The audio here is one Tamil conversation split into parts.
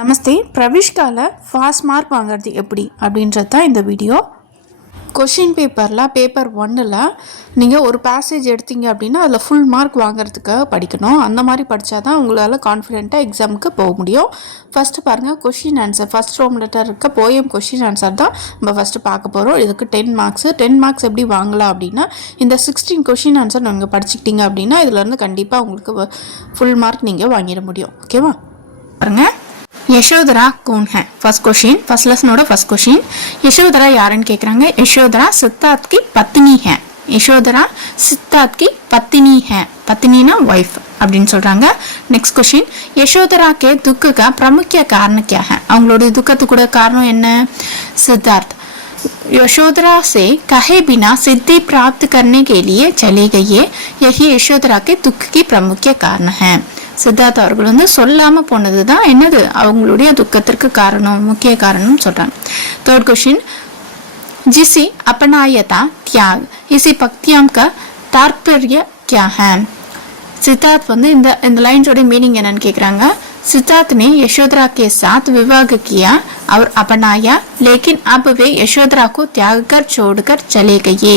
நமஸ்தே. பிரவிஷ்காவில் ஃபாஸ்ட் மார்க் வாங்குறது எப்படி அப்படின்றது தான் இந்த வீடியோ. கொஷின் பேப்பர் 1ல் நீங்கள் ஒரு பேசேஜ் எடுத்தீங்க அப்படின்னா அதில் ஃபுல் மார்க் வாங்குறதுக்காக படிக்கணும். அந்த மாதிரி படித்தா தான் உங்களால் கான்ஃபிடென்ட்டாக எக்ஸாமுக்கு போக முடியும். ஃபஸ்ட்டு பாருங்கள், கொஷின் ஆன்சர். ஃபஸ்ட் ரோம் லெட்டர் இருக்க போயம் கொஷின் ஆன்சர் தான் நம்ம ஃபஸ்ட்டு பார்க்க போகிறோம். இதுக்கு 10 மார்க்ஸு. 10 மார்க்ஸ் எப்படி வாங்கலாம் அப்படின்னா, இந்த 16 கொஷின் ஆன்சர் நீங்கள் படிச்சுக்கிட்டீங்க அப்படின்னா இதிலேருந்து கண்டிப்பாக உங்களுக்கு ஃபுல் மார்க் நீங்கள் வாங்கிட முடியும். ஓகேவா? பாருங்கள், यशोधरा कौन है? First question, first lesson first question. Yashodhara यारन केக்குறாங்க. यशोधरा सिद्धार्थ की पत्नी है. यशोधरा सिद्धार्थ की पत्नी है. पत्नीना वाइफ அப்படினு சொல்றாங்க. नेक्स्ट क्वेश्चन, यशोधरा के दुख का प्रमुख कारण क्या है? அவங்களோட துக்கத்துக்கு காரணம் என்ன? सिद्धार्थ यशोधरा से कहे बिना सिद्धि प्राप्त करने के लिए चले गए. यही यशोधरा के दुख की प्रमुख कारण है. சித்தார்த் அவர்கள் வந்து சொல்லாமல் போனது தான் என்னது அவங்களுடைய துக்கத்திற்கு காரணம், முக்கிய காரணம் சொல்கிறாங்க. தேர்ட் क्वेश्चन, जिसे अपनाया त्याग इसी पक्तियाम का तात्पर्य क्या है? सिद्धार्थ வந்து இந்த லைன்ஸோட மீனிங் என்னன்னு கேட்குறாங்க. सिद्धार्थ ने यशोधरा के साथ विवाह किया और अपनाया, लेकिन अब वे यशोधरा को त्याग कर छोड़कर चले गए.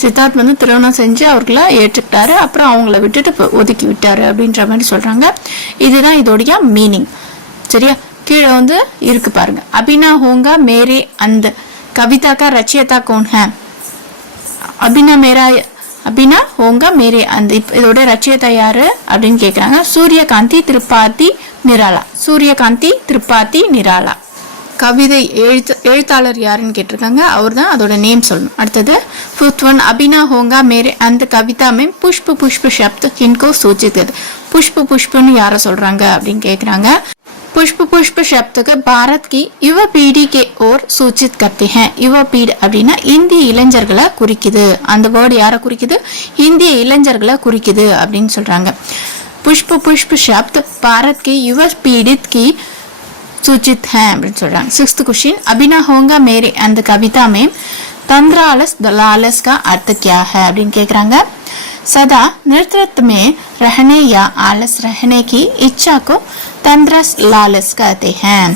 சித்தார்த் வந்து திருமணம் செஞ்சு அவர்களை ஏற்றுக்கிட்டாரு, அப்புறம் அவங்கள விட்டுட்டு ஒதுக்கி விட்டாரு அப்படின்ற மாதிரி சொல்றாங்க. இதுதான் இதோடைய மீனிங். சரியா? கீழே வந்து இருக்கு பாருங்க. அபினா ஹோங்கா மேரே அந்த கவிதா கா ரச்சயிதா கौन है? அபினா ஹோங்கா மேரே அந்த இதோட ரச்சயிதா யாரு அப்படின்னு கேக்குறாங்க. சூரியகாந்தி திரிபாதி நிராலா. சூரியகாந்தி திரிபாதி நிராலா. கவிதை எழுத்தாளர் யாருன்னு கேட்டிருக்காங்க. அவர் தான் அதோட நேம் சொல்லணும். அடுத்தது ஃபிஃப்த் ஒன், அபினா ஹோங்கா மேரே அந்த கவிதா में पुष्प पुष्प शब्द किनको सूचित करते? पुष्प पुष्पன்னு யாரை சொல்றாங்க அப்படின்னு கேட்குறாங்க. पुष्प पुष्प शब्द का भारत की युवा पीढ़ी के ओर सूचित करते हैं. युवा पीढ़ी அப்படின்னா இந்திய இளைஞர்களை குறிக்குது. அந்த வேர்டு யாரை குறிக்குது? இந்திய இளைஞர்களை குறிக்குது அப்படின்னு சொல்றாங்க. पुष्प पुष्प शब्द भारत की युवा पीढ़ी की सूचित है அப்படின்னு சொல்றாங்க. सिक्स्थ क्वेश्चन, अभिना होगा मेरे அந்த कविता में तंद्रालस दलालस का अर्थ क्या है அப்படின்னு கேக்குறாங்க. सदा नेतृत्व में रहने या आलस रहने की इच्छा को तंद्रस लालस कहते हैं.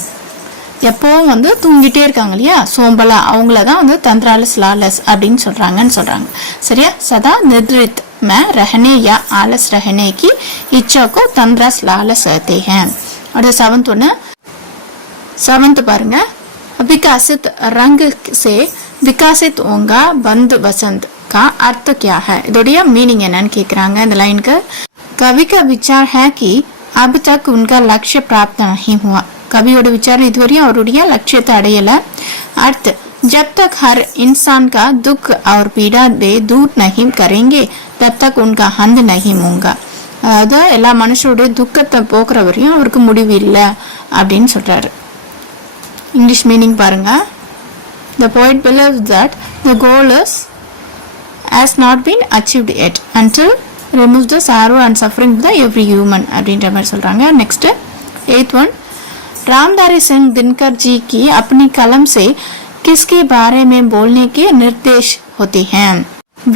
எப்பவும் வந்து தூங்கிட்டே இருக்காங்க இல்லையா, சோம்பலா, அவங்கள தான் வந்து தந்திராலஸ் லாலஸ் அப்படின்னு சொல்றாங்கன்னு சொல்றாங்க. சரியா? सदा नेतृत्व में रहने या आलस रहने की इच्छा को तंद्रस लालस कहते हैं. அடுத்து सेवंथ பாருங்க. विकसित रंग से विकसित होगा बंद वसंत का अर्थ क्या है? இதோடைய மீனிங் என்னன்னு கேக்குறாங்க. இந்த லைனுக்கு कवि का विचार है कि अब तक उनका लक्ष्य प्राप्त नहीं हुआ. कविயோட விசாரம் இதுவரையும் அவருடைய லட்சியத்தை அடையல. अर्थ जब तक हर इंसान का दुख और पीड़ा वे दूर नहीं करेंगे तब तक उनका अंत नहीं होगा. அதாவது எல்லா மனுஷருடைய துக்கத்தை போக்குற வரையும் அவருக்கு முடிவு இல்லை அப்படின்னு சொல்றாரு. English meaning பாருங்க. The poet believes that the goal has not been achieved yet until removes the sorrow and suffering of the every human அப்படின்ற மாதிரி சொல்றாங்க. Next, 8th one, Ramdhari Singh Dinkar ji की अपनी कलम से किसके बारे में बोलने के निर्देश होते हैं?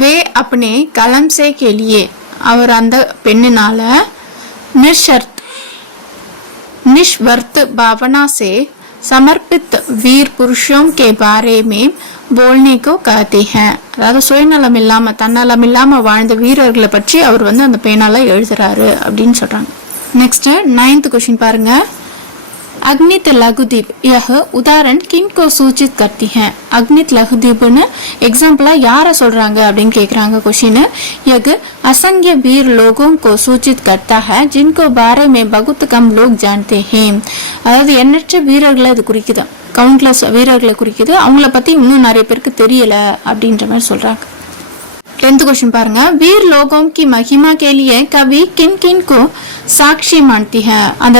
वे अपने कलम से के लिए அவர் அந்த பெண்ணினால निस्वार्थ भावना से समर्पित वीर पुरुषों के बारे में बोलने को कहते हैं. அதாவது சுயநலம் இல்லாம தன்னலம் இல்லாம வாழ்ந்த வீரர்களை பற்றி அவர் வந்து அந்த பேனால எழுதுறாரு அப்படின்னு சொல்றாங்க. நெக்ஸ்ட் 9th क्वेश्चन பாருங்க. अग्नित लघुदीप यह उदाहरण किनको सूचित करती है? अग्नित लघुदीपன்னு एग्जाम्पला யார சொல்றாங்க அப்படின்னு கேக்குறாங்க. क्वेश्चन, यह असंख्य वीर लोगों को सूचित करता है जिनको बारे में बहुत कम लोग जानते हैं. அதாவது எண்ணற்ற வீரர்களை இது குறிக்குது, கவுண்ட்லெஸ் வீரர்களை குறிக்குது, அவங்கள பத்தி இன்னும் நிறைய பேருக்கு தெரியல அப்படின்ற மாதிரி சொல்றாங்க. 10th क्वेश्चन பாருங்க. वीर लोगों की महिमा के लिए कवि किन किन को साक्षी मानती है? அந்த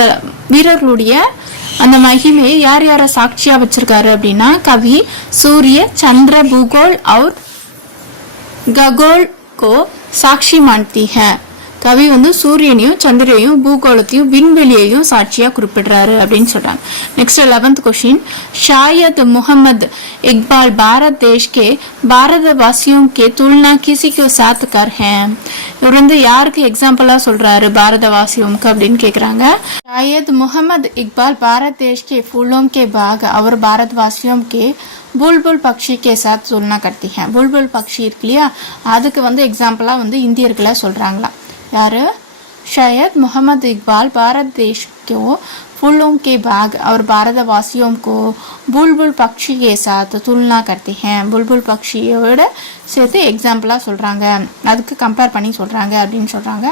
வீரர்களுடைய அந்த மகிமையை யார் யார சாட்சியா வச்சிருக்காரு அப்படின்னா, கவி सूर्य चंद्र भूगोल और खगोल को साक्षी मानती है. கவி வந்து சூரியனையும் சந்திரனையும் பூகோளத்தையும் விண்வெளியையும் சாட்சியா குறிப்பிடுறாரு அப்படின்னு சொல்றாங்க. நெக்ஸ்ட் 11th क्वेश्चन, शायद मोहम्मद इकबाल भारत देश के भारतवासियों के तुलना किसी के साथ कर है. இவர் வந்து யாருக்கு எக்ஸாம்பிளா சொல்றாரு பாரதவாசியோம்க்கு அப்படின்னு கேக்குறாங்க. शायद मोहम्मद इकबाल भारत देश के फूलों के बाग और भारतवासियों के बुलबुल पक्षी के साथ तुलना करती है. बुलबुल पक्षी இருக்கு இல்லையா, அதுக்கு வந்து எக்ஸாம்பிளா வந்து இந்தியர்களை சொல்றாங்களாம். யாரு? शायद मोहम्मद इकबाल भारत देश को फूलों के बाग और भारतवासियों को बुलबुल पक्षी के साथ तुलना करते हैं. बुलबुल पक्षिயோட சேர்த்து எக்ஸாம்பிளா சொல்றாங்க, அதுக்கு கம்பேர் பண்ணி சொல்றாங்க அப்படின்னு சொல்றாங்க.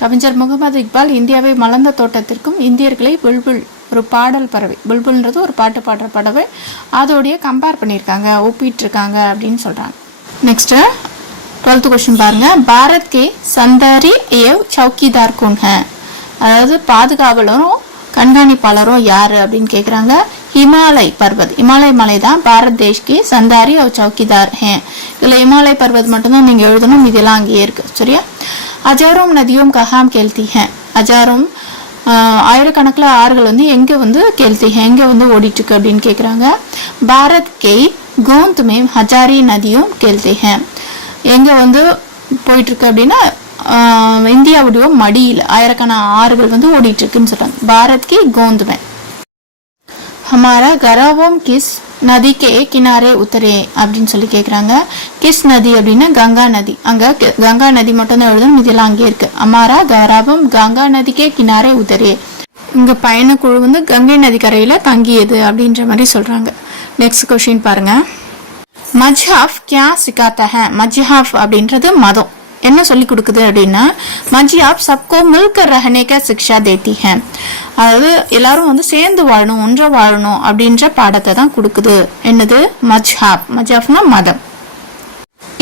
கவிஞர் முகமது இக்பால் இந்தியாவை மலர்ந்த தோட்டத்திற்கும் இந்தியர்களை புல்புல் ஒரு பாடல் பறவை, புல்புல்ன்றது ஒரு பாட்டு பாடுற பறவை, அதோடைய கம்பேர் பண்ணியிருக்காங்க, ஒப்பிட்டிருக்காங்க அப்படின்னு சொல்கிறாங்க. நெக்ஸ்ட்டு 12th क्वेश्चन பாருங்க. பாரத் கே சந்தாரி ஏவ் சௌக்கிதார் கौन है. அதாவது பாதுகாவலரும் கண்காணிப்பாளரும் யாரு அப்படின்னு கேட்குறாங்க. हिमालय पर्वत, हिमालय மலை தான் பாரத் தேஷ்கே சந்தாரி और चौकीदार हैं. இதில் हिमालय पर्वत மட்டும்தான் நீங்கள் எழுதணும், இதெல்லாம் அங்கேயே இருக்கு. சரியா? हजारों नदियों कहाँ खेलती हैं. हजारों ஆயிரக்கணக்கில் ஆறுகள் வந்து எங்கே வந்து கேள்த்தி எங்கே வந்து ஓடிட்டு இருக்கு அப்படின்னு கேட்குறாங்க. பாரத் கே கோந்த் மே ஹஜாரி நதியும் கேள்த்தி எங்கே வந்து போயிட்டு இருக்கு அப்படின்னா இந்தியாவுடைய மடியில் ஆயிரக்கணக்கான ஆறுகள் வந்து ஓடிட்டு இருக்குன்னு சொல்றாங்க. பாரத் கே கோந்த் மே हमारा गरावोम किस नदी के किनारे उतरे அப்படின்னு சொல்லி கேட்குறாங்க. கிஸ் நதி அப்படின்னா கங்கா நதி, அங்கே கங்கா நதி மட்டும் தான் எழுதணும், இதெல்லாம் அங்கே இருக்கு. அமாரா கராவம் கங்கா நதிக்கே கினாரே உத்தரே, இங்கே பயணக்குழு வந்து கங்கை நதி கரையில் தங்கியது அப்படின்ற மாதிரி சொல்கிறாங்க. நெக்ஸ்ட் கொஸ்டின் பாருங்க. மஜ்ஹப் கியா சிக்காத்தா ஹை. மஜ்ஹப் அப்படின்றது மதம், என்ன சொல்லி கொடுக்குது அப்படின்னா மஜ்ஹப் சப்கோ மில்கர் ரஹனே கா சிக்ஷா தேத்தி ஹை. அதாவது எல்லாரும் வந்து சேர்ந்து வாழணும், ஒன்றா வாழணும் அப்படின்ற பாடத்தை தான் கொடுக்குது. என்னது? மஜ்ஹப். மஜ்ஹப்னா மதம்.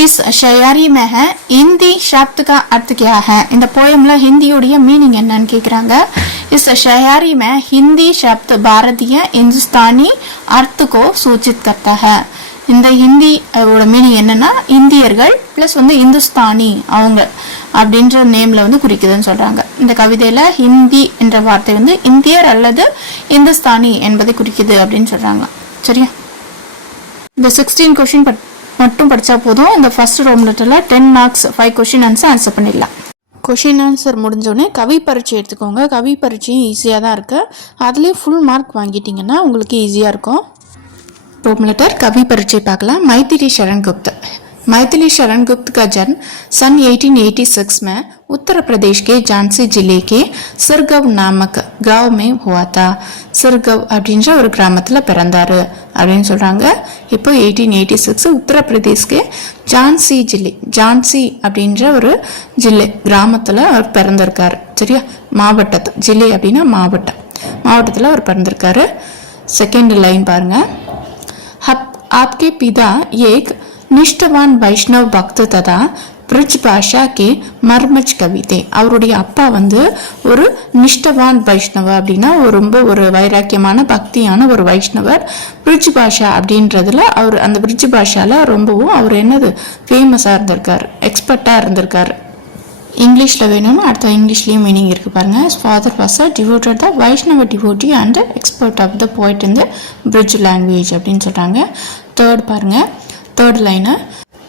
इस शायरी में है हिंदी शब्द का अर्थ क्या है. இந்த போயம்ல ஹிந்தியோடைய மீனிங் என்னன்னு கேக்குறாங்க. इस शायरी में हिंदी शब्द भारतीय हिंदुस्तानी अर्थ को सूचित करता है. இந்த ஹிந்தி மீனிங் என்னன்னா இந்தியர்கள் பிளஸ் வந்து இந்துஸ்தானி அவங்க அப்படின்ற நேம்ல வந்து குறிக்குதுன்னு சொல்றாங்க. இந்த கவிதையில ஹிந்தி என்ற வார்த்தை வந்து இந்தியர் அல்லது இந்துஸ்தானி என்பதை குறிக்குது அப்படின்னு சொல்றாங்க. சரியா? இந்த 16 கொஸ்டின் மட்டும் படிச்சா போதும். இந்த ஃபர்ஸ்ட் ரோம் லெட்டர்ல 10 மார்க்ஸ் 5 கொஸ்டின் ஆன்சர் பண்ணிடலாம். கொஷின் ஆன்சர் முடிஞ்சோடனே கவி பரீட்சை எடுத்துக்கோங்க. கவி பரீட்சையும் ஈஸியாக தான் இருக்குது, அதுலேயே ஃபுல் மார்க் வாங்கிட்டீங்கன்னா உங்களுக்கு ஈஸியாக இருக்கும். रोम लेटर कवि परिचय पाकला. मैथिली शरण गुप्त. मैथिली शरण गुप्त का जन्म सन 1886 में उत्तर प्रदेश के झांसी जिले के सिरगव नामक गांव में हुआ था. सिरगव அப்படின்ற ஒரு கிராமத்தில் பிறந்தாரு அப்படின்னு சொல்கிறாங்க. இப்போ 1886 உத்தரப்பிரதேஷ்க்கு ஜான்சி ஜில்லை, ஜான்சி அப்படின்ற ஒரு ஜில்லை கிராமத்தில் அவர் பிறந்திருக்காரு. சரியா? மாவட்டத்து ஜில்லை அப்படின்னா மாவட்டத்தில் அவர் பிறந்திருக்காரு. செகண்ட் லைன் பாருங்க. आपके पिता एक निष्ठावान वैष्णव भक्त तथा ब्रज भाषा के मर्मज कवि थे. அவருடைய அப்பா வந்து ஒரு நிஷ்டவான் வைஷ்ணவ அப்படின்னா ரொம்ப ஒரு வைராக்கியமான பக்தியான ஒரு வைஷ்ணவர். பிரிட்ஜ் பாஷா அப்படின்றதுல அவர் அந்த பிரிட்ஜ் பாஷால ரொம்பவும் அவர் என்னது ஃபேமஸாக இருந்திருக்காரு, எக்ஸ்பர்ட்டாக இருந்திருக்காரு. இங்கிலீஷில் வேணும்னு அடுத்த இங்கிலீஷ்லேயும் மீனிங் இருக்குது பாருங்கள். Father was a devoted the Vaishnava devotee and expert of the poet in the Braj language அப்படின்னு சொல்கிறாங்க. தேர்ட் பாருங்கள், தேர்ட் லைனு.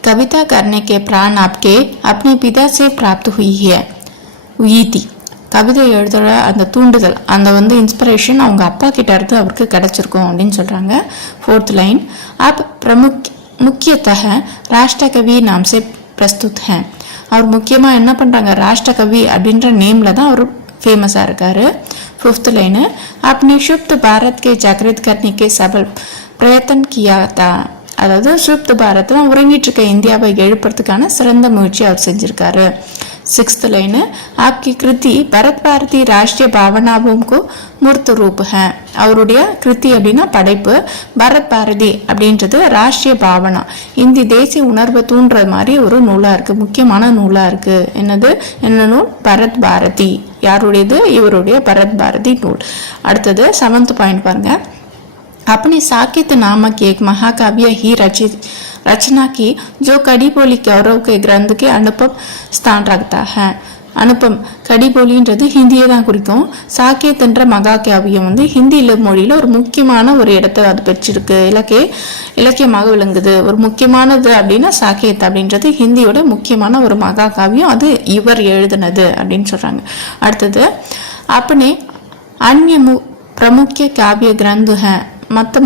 கவிதா கர்னே கே பிரான் ஆப்கே அப்னே பிதா சே பிராப்த் ஹுயி ஹை உயீதி. கவிதை எழுதுகிற அந்த தூண்டுதல், அந்த வந்து இன்ஸ்பிரேஷன் அவங்க அப்பா கிட்ட இருந்து அவருக்கு கிடைச்சிருக்கும் அப்படின்னு சொல்கிறாங்க. Fourth line. அப் முக்கியத்தக ராஷ்டிர கவி நாம் சே பிரஸ்துத் ஹை. அவர் முக்கியமாக என்ன பண்ணுறாங்க, ராஷ்டிரகவி அப்படின்ற நேமில் தான் அவர் ஃபேமஸாக இருக்கார். Fifth line. अपने शुप्त भारत के जागृत करने के सबल प्रयत्न किया था. அதாவது சுப்த் பாரத்தில் உறங்கிட்டு இருக்க இந்தியாவை எழுப்புறதுக்கான சிறந்த முயற்சி அவர் செஞ்சிருக்காரு. Sixth line. आपकी कृति भरत भारती राष्ट्रीय भावनाओं को मूर्त रूप है. அவருடைய கிருதி அப்படின்னா படைப்பு, பரத் பாரதி அப்படின்றது ராஷ்டிரிய பாவனா, இந்தி தேசிய உணர்வை தூண்டுற மாதிரி ஒரு நூலாக இருக்குது, முக்கியமான நூலாக இருக்குது. என்ன நூல்? பரத் பாரதி. யாருடையது? இவருடைய பரத் பாரதி நூல். அடுத்தது 7th பாயிண்ட் பாருங்க. अपने साकेत नामक एक महाकाव्य ही रचना की जो कड़ी बोली गौरव के ग्रंथ के अनुपम स्थान रखता है. அனுப்பம் கடிபொலின்றது ஹிந்தியை தான் குறிக்கும். சாக்கேத்ன்ற மகா காவியம் வந்து ஹிந்தியில மொழியில ஒரு முக்கியமான ஒரு இடத்தை அது பெற்றிருக்கு, இலக்கியமாக விளங்குது. ஒரு முக்கியமானது அப்படின்னா சாக்கேத் அப்படின்றது ஹிந்தியோட முக்கியமான ஒரு மகா காவியம், அது இவர் எழுதினது அப்படின்னு சொல்றாங்க. அடுத்தது अपने अन्य प्रमुख काव्य ग्रंथ हैं மற்ற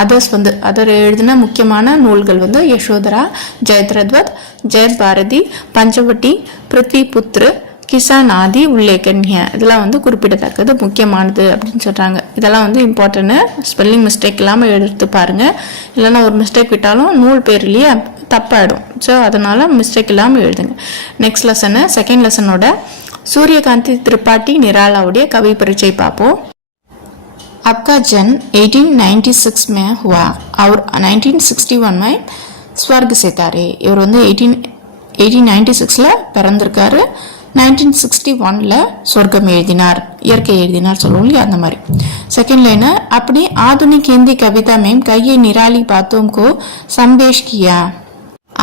அதர்ஸ் வந்து அதர் எழுதின முக்கியமான நூல்கள் வந்து யசோதரா, ஜெயத்ரத்வத், ஜெயத் பாரதி, பஞ்சவட்டி, பிருத்வி புத்ரு, கிசான் ஆதி உல்லேகன்ய, இதெல்லாம் வந்து குறிப்பிடத்தக்கது முக்கியமானது அப்படின்னு சொல்கிறாங்க. இதெல்லாம் வந்து இம்பார்ட்டன்ட்டு, ஸ்பெல்லிங் மிஸ்டேக் இல்லாமல் எடுத்து பாருங்கள். இல்லைன்னா ஒரு மிஸ்டேக் விட்டாலும் நூல் பேர்லேயே தப்பாயிடும். ஸோ அதனால் மிஸ்டேக் இல்லாமல் எழுதுங்க. நெக்ஸ்ட் லெசனு, செகண்ட் லெசனோட சூரியகாந்தி திரிபாठी நிராலாவுடைய கவி பரீட்சை பார்ப்போம். आपका जन्म 1896 में हुआ और 1961 में स्वर्ग सितारे. இவர் வந்து 1896ல பிறந்திருக்காரு, 1961ல சொர்க்கம் எழுதினார், இயற்கை எழுதினார் சொல்லுவோம் இல்லையா, அந்த மாதிரி. सेकंड लाइन, अपनी आधुनिक हिंदी कविता में कई निराली बातों को संदेश किया.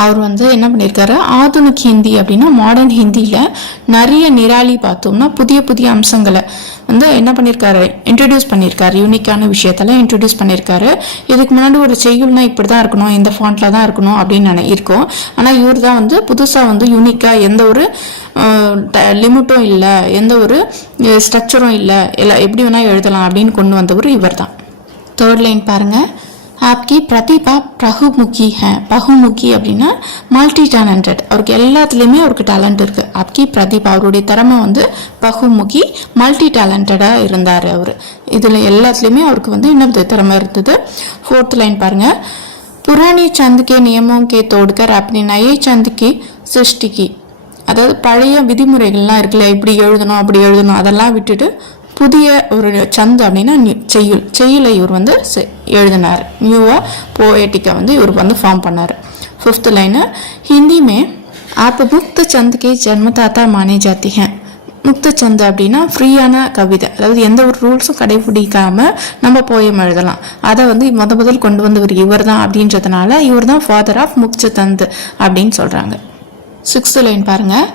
அவர் வந்து என்ன பண்ணியிருக்காரு, ஆதுனிக் ஹிந்தி அப்படின்னா மாடர்ன் ஹிந்தியில் நிறைய நிராலி பார்த்தோம்னா புதிய புதிய அம்சங்களை வந்து என்ன பண்ணியிருக்காரு, இன்ட்ரடியூஸ் பண்ணியிருக்காரு. யூனிக்கான விஷயத்தெல்லாம் இன்ட்ரடியூஸ் பண்ணியிருக்காரு. இதுக்கு முன்னாடி ஒரு செய்யுள்னா இப்படி தான் இருக்கணும், இந்த ஃபாண்ட்டில் தான் இருக்கணும் அப்படின்னு இருக்கும். ஆனால் இவர் தான் வந்து புதுசாக வந்து யூனிக்காக, எந்த ஒரு லிமிட்டும் இல்லை, எந்த ஒரு ஸ்ட்ரக்சரும் இல்லை, எல்லாம் எப்படி வேணால் எழுதலாம் அப்படின்னு கொண்டு வந்தவர் இவர் தான். தேர்ட் லைன் பாருங்கள், आपकी प्रतिभा बहुमुखी है. बहुमुखी அப்படின்னா மல்டி டேலண்டட், அவருக்கு எல்லாத்துலேயுமே அவருக்கு டேலண்ட் இருக்கு. आपकी प्रतिभा, அவருடைய திறமை வந்து बहुमुखी, மல்டி டேலண்டடாக இருந்தார் அவர். இதில் எல்லாத்துலேயுமே அவருக்கு வந்து என்ன திறமை இருந்தது. ஃபோர்த் லைன் பாருங்க, पुरानी चंद के नियमों के तोड़कर अपनी नए चंद की सृष्टि की. அதாவது பழைய விதிமுறைகள்லாம் இருக்குல்ல, இப்படி எழுதணும் அப்படி எழுதணும், அதெல்லாம் விட்டுட்டு புதிய ஒரு சந்து அப்படின்னா செய்யுளை இவர் வந்து எழுதினார். நியூவாக போயட்டிக்கா வந்து இவர் வந்து ஃபார்ம் பண்ணார். ஃபிஃப்த் லைனு, ஹிந்தி மே ஆப் முக்த சந்த் கே ஜன்மதாத்தா மானே ஜாத்தி ஹேன். முக்த சந்து அப்படின்னா ஃப்ரீயான கவிதை, அதாவது எந்த ஒரு ரூல்ஸும் கடைபிடிக்காமல் நம்ம போயம் எழுதலாம். அதை வந்து முதல் கொண்டு வந்தவர் இவர் தான் அப்படின்றதுனால இவர் தான் ஃபாதர் ஆஃப் முக்த சந்த் அப்படின்னு சொல்கிறாங்க. சிக்ஸ்த் லைன் பாருங்கள்,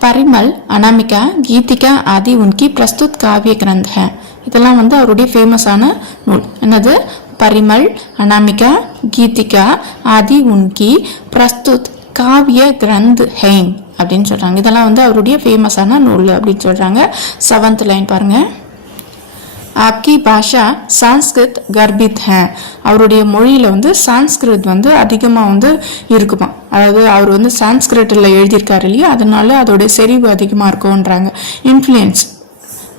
परिमल, अनामिका, गीतिका आदि उनकी प्रस्तुत काव्य ग्रंथ है. இதெல்லாம் வந்து அவருடைய ஃபேமஸான நூல். என்னது, பரிமல், அனாமிகா, கீதிகா ஆதி உன்கி பிரஸ்துத் காவிய கிரந்த் ஹெயின் அப்படின்னு சொல்கிறாங்க. இதெல்லாம் வந்து அவருடைய ஃபேமஸான நூல் அப்படின்னு சொல்கிறாங்க. செவன்த் லைன் பாருங்கள், आपकी பாஷா சான்ஸ்கிருத் கர்பித் ஹே. அவருடைய மொழியில் வந்து சான்ஸ்கிருத் வந்து அதிகமாக வந்து இருக்குமா, அதாவது அவர் வந்து சான்ஸ்கிருட்டில் எழுதியிருக்காரு இல்லையா, அதனால அதோடைய செறிவு அதிகமாக இருக்கும்ன்றாங்க. இன்ஃப்ளூயன்ஸ்,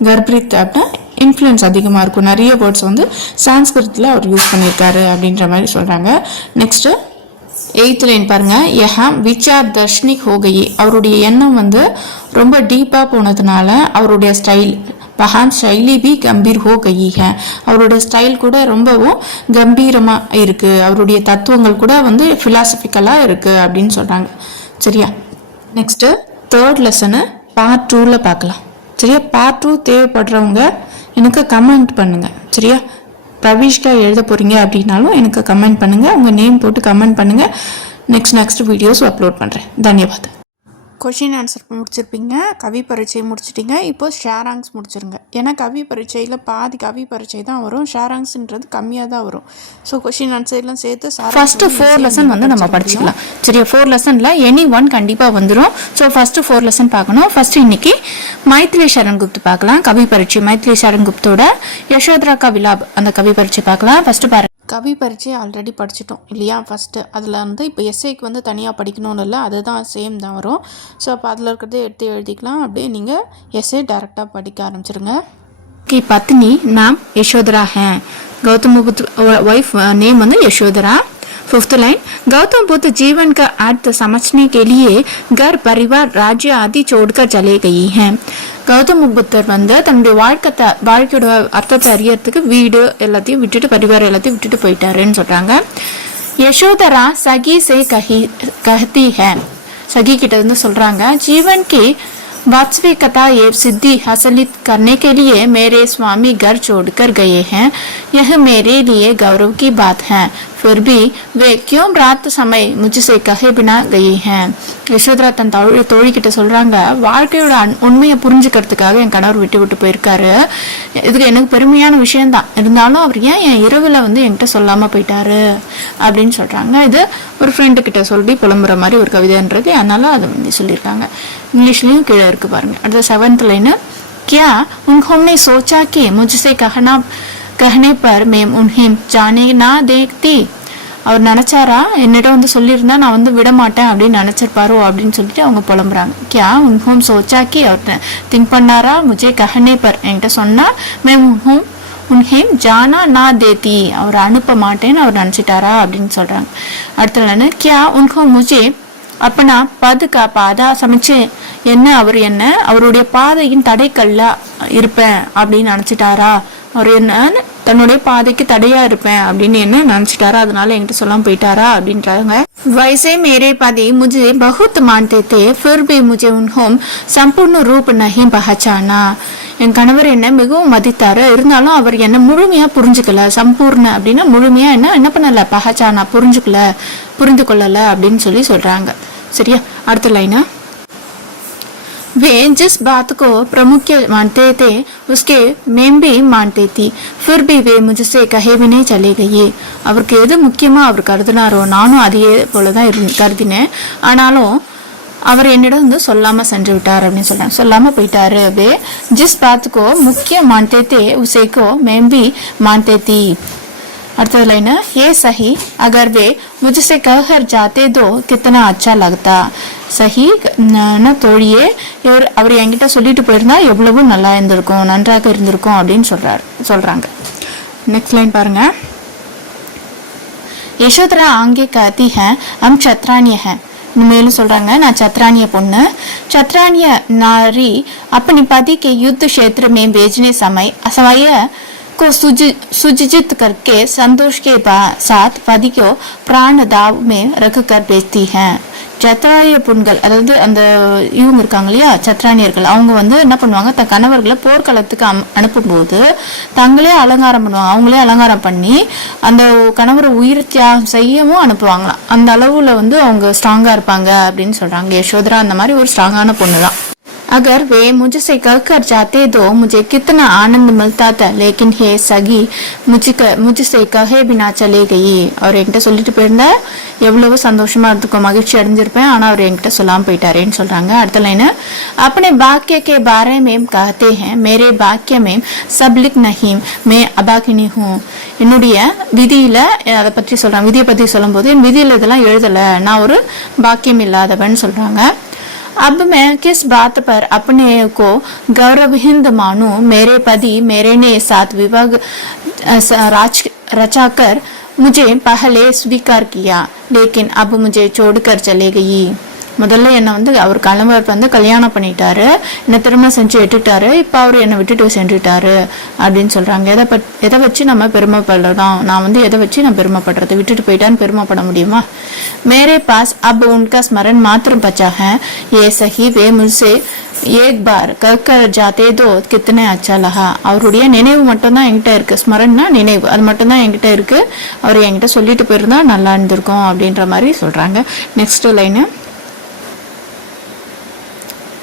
கர்பித் அப்படின்னா இன்ஃப்ளூயன்ஸ் அதிகமாக இருக்கும், நிறைய வேர்ட்ஸ் வந்து சான்ஸ்கிருத்தில் அவர் யூஸ் பண்ணியிருக்காரு அப்படின்ற மாதிரி சொல்கிறாங்க. நெக்ஸ்ட்டு எய்த் லைன் பாருங்கள், யஹா விச்சார் தர்ஷனிக் ஹோகி. அவருடைய எண்ணம் வந்து ரொம்ப டீப்பாக போனதுனால அவருடைய ஸ்டைல் பஹான் ஷைலி பி கம்பீர் ஹோ கயி ஹே. அவருடைய ஸ்டைல் கூட ரொம்பவும் கம்பீரமாக இருக்குது, அவருடைய தத்துவங்கள் கூட வந்து ஃபிலாசபிக்கலாக இருக்குது அப்படின்னு சொல்கிறாங்க. சரியா, நெக்ஸ்ட்டு தேர்ட் லெசனு பார்ட் 2ல் பார்க்கலாம். சரியா, பார்ட் 2 தேவைப்படுறவங்க எனக்கு கமெண்ட் பண்ணுங்கள். சரியா, பிரவிஷ்கா எழுத போகிறீங்க அப்படின்னாலும் எனக்கு கமெண்ட் பண்ணுங்கள், உங்கள் நேம் போட்டு கமெண்ட் பண்ணுங்கள். நெக்ஸ்ட் வீடியோஸ் அப்லோட் பண்ணுறேன். தன்யவாத். கொஷின் ஆன்சர் முடிச்சிருப்பீங்க, கவி பரீட்சை முடிச்சிட்டிங்க, இப்போ ஷேராங்ஸ் முடிச்சிருங்க. ஏன்னா கவி பரீட்சையில் பாதி கவி பரீட்சை தான் வரும், ஷேராங்ஸ்ன்றது கம்மியாக தான் வரும். ஸோ கொஷின் ஆன்சர்லாம் சேர்த்து ஃபஸ்ட்டு 4 லெசன் வந்து நம்ம படிச்சுக்கலாம். சரியா, 4 லெசனில் எனி ஒன் கண்டிப்பாக வந்துடும். ஸோ ஃபஸ்ட்டு 4 லெசன் பார்க்கணும். ஃபஸ்ட்டு இன்னைக்கு மைத்ரி சரண் குப்த் பார்க்கலாம். கவி பரீட்சை மைத்ரி சரண் குப்தோட யசோதரா கா விலாப் அந்த கவி பரீட்சை பார்க்கலாம். ஃபஸ்ட்டு பாருங்க, கவி பரீட்சை ஆல்ரெடி படிச்சிட்டோம் இல்லையா ஃபஸ்ட்டு. அதில் வந்து இப்போ எஸ்ஐக்கு வந்து தனியாக படிக்கணும்னு இல்லை, அதுதான் சேம் தான் வரும். ஸோ அப்போ அதில் இருக்கிறதே எடுத்து எழுதிக்கலாம். அப்படியே நீங்கள் எஸ்ஐ டைரெக்டாக படிக்க ஆரம்பிச்சிருங்க. की पत्नी नाम यशोधरा है. गौतम बुद्ध वाइफ नेम வந்து यशोधरा. फिफ्थ लाइन, गौतम बुद्ध जीवन का अर्थ समझने के लिए घर परिवार राज्य आदि छोड़कर चले गई हैं. கௌதம புத்தர் வந்து தன்னுடைய வாழ்க்கையோட அர்த்தத்தை அறியறதுக்கு வீடு எல்லாத்தையும் விட்டுட்டு பரிவாரம் எல்லாத்தையும் விட்டுட்டு போயிட்டாருன்னு சொல்றாங்க. யசோதரா சகி சே கஹதி ஹே. சகி கிட்ட இருந்து சொல்றாங்க, ஜீவன் கி वास्तविकता ये सिद्धि हासिल करने के लिए मेरे स्वामी घर छोड़कर गए हैं। यह मेरे लिए गौरव की बात है। फिर भी वे क्यों रात समय मुझसे कहे बिना गई हैं। யசோதரா தன் தோழிக்கிட்ட சொல்றாங்க, வாழ்க்கையோட உண்மையை புரிஞ்சுக்கிறதுக்காக என் கணவர் விட்டு போயிருக்காரு. இதுக்கு எனக்கு பெருமையான விஷயம்தான். இருந்தாலும் அவர் ஏன் என் இரவுல வந்து என்கிட்ட சொல்லாம போயிட்டாரு அப்படின்னு சொல்றாங்க. இது ஒரு ஃப்ரெண்டு கிட்ட சொல்லி புலம்புற மாதிரி ஒரு கவிதைன்றது, அதனால அதை வந்து சொல்லியிருக்காங்க. இங்கிலீஷ்லயும் கீழே இருக்கு பாருங்க. அடுத்த 7th லைன், क्या उन्होंने सोचा कि मुझसे कहने पर मैं उन्हें जाने ना देती. அவர் நினைச்சாரா என்னிடம் வந்து சொல்லியிருந்தா நான் வந்து விட மாட்டேன் அப்படின்னு நினைச்சிருப்பாரோ அப்படின்னு சொல்லிட்டு அவங்க புலம்புறாங்க. கியா உன்ஹோம் சோச்சாக்கி அவர் திங்க் பண்ணாரா, முஜே கஹனே பர் என்கிட்ட சொன்னா மே உன்ஹேம் ஜானா நா தேத்தி அவர் அனுப்ப மாட்டேன்னு அவர் நினைச்சிட்டாரா அப்படின்னு சொல்றாங்க. அடுத்த கியா உன்ஹோம் முஜே அப்பனா பதுக்கா பாதா சமைச்சு என்ன அவர் என்ன அவருடைய பாதையின் தடைக்கல்ல இருப்பேன் அப்படின்னு நினைச்சிட்டாரா, அவர் என்ன தன்னுடைய பாதைக்கு தடையா இருப்பேன் அப்படின்னு என்ன நினைச்சிட்டாரா, அதனால என்கிட்ட சொல்லாம போயிட்டாரா அப்படின்றாங்க. वैसे मेरे पति मुझे बहुत मानते थे, फिर भी मुझे उन्होंने संपूर्ण रूप नहीं पहचाना. என் கணவர் என்ன மிகவும் மதித்தாரு, இருந்தாலும் அவர் என்ன முழுமையா புரிஞ்சுக்கல. சம்பூர்ண அப்படின்னா முழுமையா என்ன பண்ணல, பஹச்சானா புரிந்து கொள்ளல அப்படின்னு சொல்றாங்க. சரியா, அடுத்த லைனா, वे जिस बात को प्रमुख मानते थे उसके मैं भी मानती थी, फिर भी वे मुझसे कहे भी नहीं चले गई. அவருக்கு எது முக்கியமா அவர் கருதினாரோ நானும் அதே போலதான் கருதினேன். ஆனாலும் அவர் என்னிடம் வந்து சொல்லாம சென்று விட்டார் அப்படின்னு சொல்றாங்க. சொல்லாம போயிட்டாரு. वे जिस बात को मुख्य मानते थे उसे को मैं भी मानती थी. அடுத்த லைன், ये सही अगर वे मुझसे कहकर जाते तो कितना अच्छा लगता. சஹி தோழியே, அவர் என்கிட்ட சொல்லிட்டு போயிருந்தா எவ்வளவு நல்லா இருந்திருக்கும், நன்றாக இருந்திருக்கும் அப்படின்னு சொல்றாங்க. நெக்ஸ்ட் லைன் பாருங்க. யசோதரா ஆங்கே कहती है हम क्षत्रान्य हैं. மேலும் சொல்றாங்க, நான் சத்ரானிய பொண்ணு. क्षत्रान्य नारी अपने पति के युद्ध क्षेत्र में भेजने समय को सुजित करके संतोष के साथ पति को प्राण दाव में रख कर बेचती हैं. சத்ரானிய பெண்கள், அதாவது அந்த இவங்க இருக்காங்க இல்லையா சத்ரானியர்கள், அவங்க வந்து என்ன பண்ணுவாங்க, தன் கணவர்களை போர்க்களத்துக்கு அனுப்பும்போது தங்களே அலங்காரம் பண்ணுவாங்க. அவங்களே அலங்காரம் பண்ணி அந்த கணவரை உயிர் தியாகம் செய்யவும் அனுப்புவாங்களாம். அந்த அளவுல வந்து அவங்க ஸ்ட்ராங்கா இருப்பாங்க அப்படின்னு சொல்றாங்க. யசோதரா அந்த மாதிரி ஒரு ஸ்ட்ராங்கான பொண்ணு தான். अगर वे मुझसे कहकर जाते तो मुझे कितना आनंद मिलता था, लेकिन हे सगी मुझसे कहे बिना चले गई. அவர் என்கிட்ட சொல்லிட்டு போயிருந்தா எவ்வளவு சந்தோஷமா இருந்துக்கும், மகிழ்ச்சி அடைஞ்சிருப்பேன். ஆனா அவர் என்கிட்ட சொல்லாம போயிட்டாரேன்னு சொல்றாங்க. அடுத்த லைன், अपने वाक्य के बारे में कहते हैं मेरे वाक्य में सब लिख नहीं मैं अभागिनी हूँ. என்னுடைய விதியில அதை பற்றி சொல்றாங்க. விதியை பத்தி சொல்லும் போது என் விதியில இதெல்லாம் எழுதல, நான் ஒரு பாக்கியம் இல்லாதவன் சொல்றாங்க. अब मैं किस बात पर अपने को गौरवहीन मानूं. मेरे पति मेरे ने साथ विवाह रचाकर मुझे पहले स्वीकार किया, लेकिन अब मुझे छोड़कर चले गई. முதல்ல என்ன வந்து அவர் கணவர் வந்து கல்யாணம் பண்ணிட்டாரு, என்னை திருமணம் செஞ்சு விட்டுட்டாரு, இப்போ அவர் என்னை விட்டுட்டு சென்றுட்டாரு அப்படின்னு சொல்றாங்க. எதை வச்சு நம்ம பெருமைப்படலாம், நான் வந்து எதை வச்சு நான் பெருமைப்படுறது, விட்டுட்டு போயிட்டான்னு பெருமைப்பட முடியுமா. मेरे पास अब उनका स्मरण मात्र बचा है, ये सही वे मुझसे एक बार कहकर जाते तो कितने अच्छा लगा. அவருடைய நினைவு மட்டும்தான் என்கிட்ட இருக்கு. ஸ்மரண்னா நினைவு, அது மட்டும்தான் என்கிட்ட இருக்கு. அவர் என்கிட்ட சொல்லிட்டு போயிருந்தா நல்லா இருந்திருக்கும் அப்படின்ற மாதிரி சொல்றாங்க. நெக்ஸ்ட் லைன்,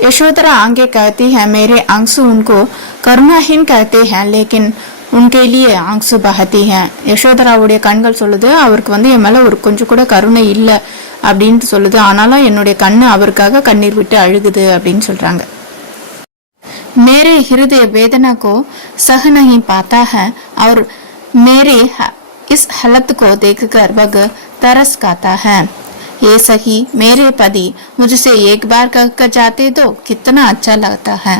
यशोधरा आगे कहती है मेरे आंसू उनको करुणाहीन कहते हैं, लेकिन उनके लिए आंसू बहती हैं. யசோதராவுடைய கண்கள் சொல்லுது அவருக்கு வந்து என் மேல ஒரு கொஞ்சம் கூட கருணை இல்லை அப்படின்னு சொல்லுது, ஆனாலும் என்னுடைய கண்ணு அவருக்காக கண்ணீர் விட்டு அழுகுது அப்படின்னு சொல்றாங்க. मेरे हृदय वेदना को सह नहीं पाता है और मेरे इस हालत को देखकर वह तरस खाता है. ये सही मेरे पति मुझसे एक बार कहकर जाते तो कितना अच्छा लगता है.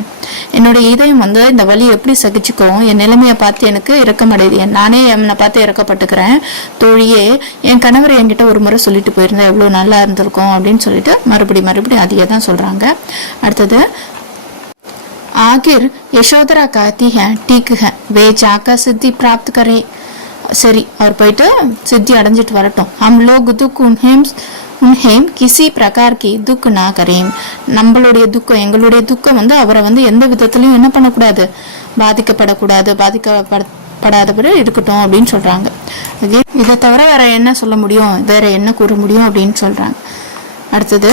என்னுடைய இதயம் வந்து இந்த வலி எப்படி சகிச்சுக்கும், என் நிலைமையை பார்த்து எனக்கு இறக்கமடையுது, நானே என்னை பார்த்து இறக்கப்பட்டுக்கிறேன். தோழியே, என் கணவர் என்கிட்ட ஒரு முறை சொல்லிட்டு போயிருந்தா எவ்வளவு நல்லா இருந்திருக்கும் அப்படின்னு சொல்லிட்டு மறுபடியும் அதையே தான் சொல்றாங்க. அடுத்தது, आखिर यशोधरा कहती है ठीक है वे जाकर सिद्धि प्राप्त करे. சரி, அவர் போயிட்டு சித்தி அடைஞ்சிட்டு வரட்டும். हम लोग दुख उन्हें किसी प्रकार की दुख ना करें. நம்மளுடைய துக்கம் எங்களுடைய துக்கம் வந்து அவரை வந்து எந்த விதத்திலையும் என்ன பண்ணக்கூடாது, பாதிக்கப்படக்கூடாது, பாதிக்கப்படாதவரை இருக்கட்டும் அப்படின்னு சொல்றாங்க. இதை தவிர வேற என்ன சொல்ல முடியும், வேற என்ன கூற முடியும் அப்படின்னு சொல்றாங்க. அடுத்தது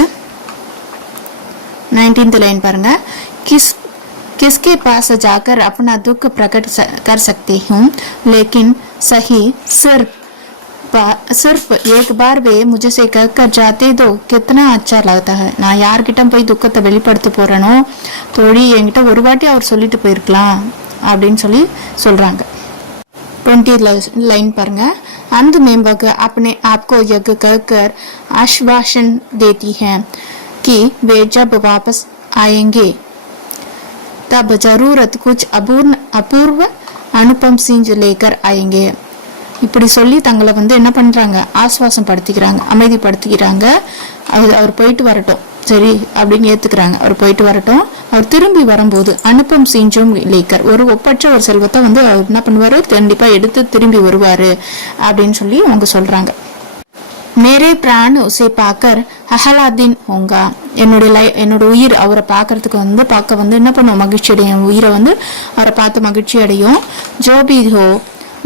19th லைன் பாருங்க. किसके पास जाकर अपना दुख प्रकट कर सकती हूँ, लेकिन सही सिर्फ एक बार वे मुझसे कहकर जाते दो कितना अच्छा लगता है. நான் யார்கிட்ட போய் துக்கத்தை வெளிப்படுத்த போறேனோ, தோழி என்கிட்ட ஒரு வாட்டி அவர் சொல்லிட்டு போயிருக்கலாம் அப்படின்னு சொல்லி சொல்றாங்க. 20th லைன் பாருங்க. अंत में वह अपने आप को यज्ञ कहकर आश्वासन देती है कि वे जब वापस आएंगे तब जरूरत कुछ अपूर्व अनुपम चीज लेकर आएंगे. இப்படி சொல்லி தங்களை வந்து என்ன பண்றாங்க, ஆஸ்வாசம் படுத்திக்கிறாங்க, அமைதிப்படுத்திக்கிறாங்க. அவர் போயிட்டு வரட்டும் சரி அப்படின்னு ஏத்துக்கிறாங்க. அவர் போயிட்டு வரட்டும், அவர் திரும்பி வரும்போது அனுப்பம் செஞ்சோம் லேக்கர் ஒரு ஒப்பற்ற ஒரு செல்வத்தை வந்து அவர் என்ன பண்ணுவாரு, கண்டிப்பா எடுத்து திரும்பி வருவாரு அப்படின்னு சொல்லி அவங்க சொல்றாங்க. மேரே பிரான் உசை பாக்கர் அஹலாதீன் ஹோங்கா. என்னோட உயிர் அவரை பார்க்கறதுக்கு வந்து பார்க்க வந்து என்ன பண்ணும், மகிழ்ச்சி அடையும். உயிரை வந்து அவரை பார்த்து மகிழ்ச்சி அடையும். ஜோபி ஹோ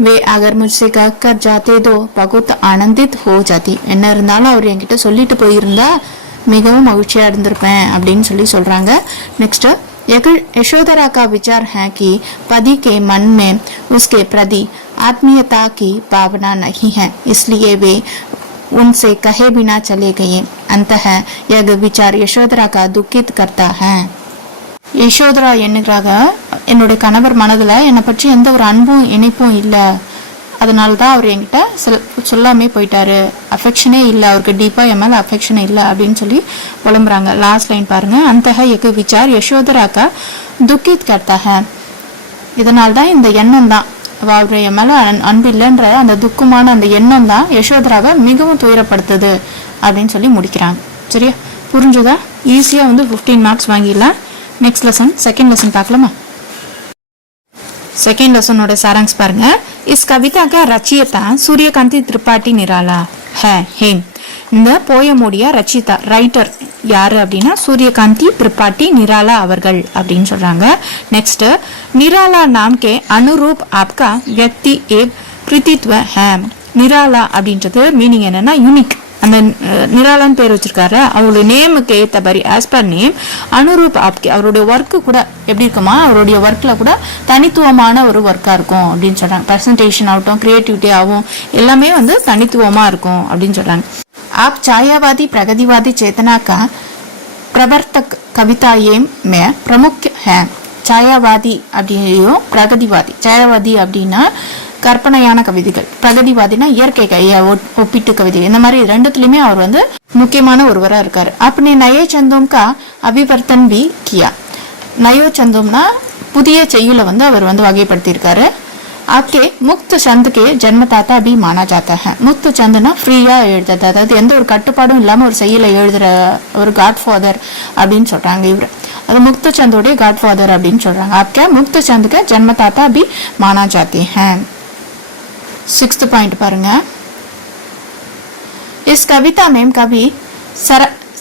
வே அகர் முझसे कहकर जाते दो बहुत आनंदित हो जाती. என்ன இருந்தாலும் அவர் என்கிட்ட சொல்லிட்டு போயிருந்தா மிகவும் மகிழ்ச்சியா இருந்திருப்பேன் அப்படின்னு சொல்லி சொல்றாங்க. நெக்ஸ்ட் यशोधरा का विचार है कि पति के मन में उसके प्रति आत्मीयता की भावना नहीं है, इसलिए वे उनसे कहे बिना चले गए. अंतः यह विचार यशोधरा का दुखित करता है. யசோதரா என்னுறாங்க, என்னுடைய கணவர் மனதுல என்னை பற்றி எந்த ஒரு அன்பும் இணைப்பும் இல்லை, அதனாலதான் அவர் என்கிட்ட சொல்லாமே போயிட்டாரு, அஃபெக்ஷனே இல்லை, அவருக்கு டீப்பா என் மேல அஃபெக்ஷனே இல்லை அப்படின்னு சொல்லி புலம்புறாங்க. லாஸ்ட் லைன் பாருங்க. அந்தஹ யக் விசார் யசோதராக்கா துக்கித் கர்த்தா ஹை. இதனால்தான் இந்த எண்ணம் தான், அவருடைய மேல அன்பு இல்லைன்ற அந்த துக்கமான அந்த எண்ணம் தான் யசோதராவை மிகவும் துயரப்படுத்துது அப்படின்னு சொல்லி முடிக்கிறாங்க. சரியா, புரிஞ்சுதா? ஈஸியா வந்து 15 மார்க்ஸ் வாங்கிடலாம். நெக்ஸ்ட் லெசன், செகண்ட் லெசன் பார்க்கலாமா? सेकेंड लेसन सारांश पाருங்க. इस कविता का रचयिता सूर्यकांति त्रिपाठी निराला है. हेम இந்த போயமுடைய ரச்சிதா ரைட்டர் யாரு அப்படின்னா சூரியகாந்தி திரிபாठी निराला அவர்கள் அப்படின்னு சொல்றாங்க. நெக்ஸ்ட் निराला नाम के अनुरूप आपका व्यक्ति एक कृतित्व है. निराला அப்படின்றது மீனிங் என்னன்னா யூனிக். அந்த நிராலான்னு பேர் வச்சிருக்காரு, அவருடைய நேமுக்கு ஏற்ற மாதிரி ஆஸ் பர் நேம் அனுரூப் ஆப்கே அவருடைய ஒர்க்கு கூட எப்படி இருக்குமா, அவருடைய ஒர்க்ல கூட தனித்துவமான ஒரு ஒர்க்கா இருக்கும் அப்படின்னு சொல்றாங்க. பிரசன்டேஷன் ஆகட்டும், கிரியேட்டிவிட்டி ஆகும், எல்லாமே வந்து தனித்துவமா இருக்கும் அப்படின்னு சொல்றாங்க. आप छायावादी प्रगतिवादी चेतना का प्रवर्तक कविताएं में प्रमुख है. छायावादी அப்படியும் பிரகதிவாதி. छायावादी அப்படின்னா கற்பனையான கவிதைகள், பிரகதிவாதினா இயற்கை ஒப்பிட்டு கவிதைகள், இந்த மாதிரி ரெண்டுத்துலயுமே அவர் வந்து முக்கியமான ஒருவரா இருக்காரு. अपने नए छंदों का अभिवर्तन भी किया. नयो छंदोம்னா புதிய செய்யுளை வந்து அவர் வந்து வகைப்படுத்தி இருக்காரு. आपके मुक्त छंद के जन्मदाता भी माना जाता है. मुक्त छंदனா ஃப்ரீயா எழுதுறது, அதாவது எந்த ஒரு கட்டுப்பாடும் இல்லாம ஒரு செய்யுளை எழுதுற ஒரு காட்ஃபாதர் அப்படின்னு சொல்றாங்க இவர். அது मुक्त छंदோட காட்ஃபாதர் அப்படின்னு சொல்றாங்க. आपके मुक्त छंद के जन्मदाता भी माना जाते हैं. 6th पॉइंट பாருங்க. इस कविता में कवि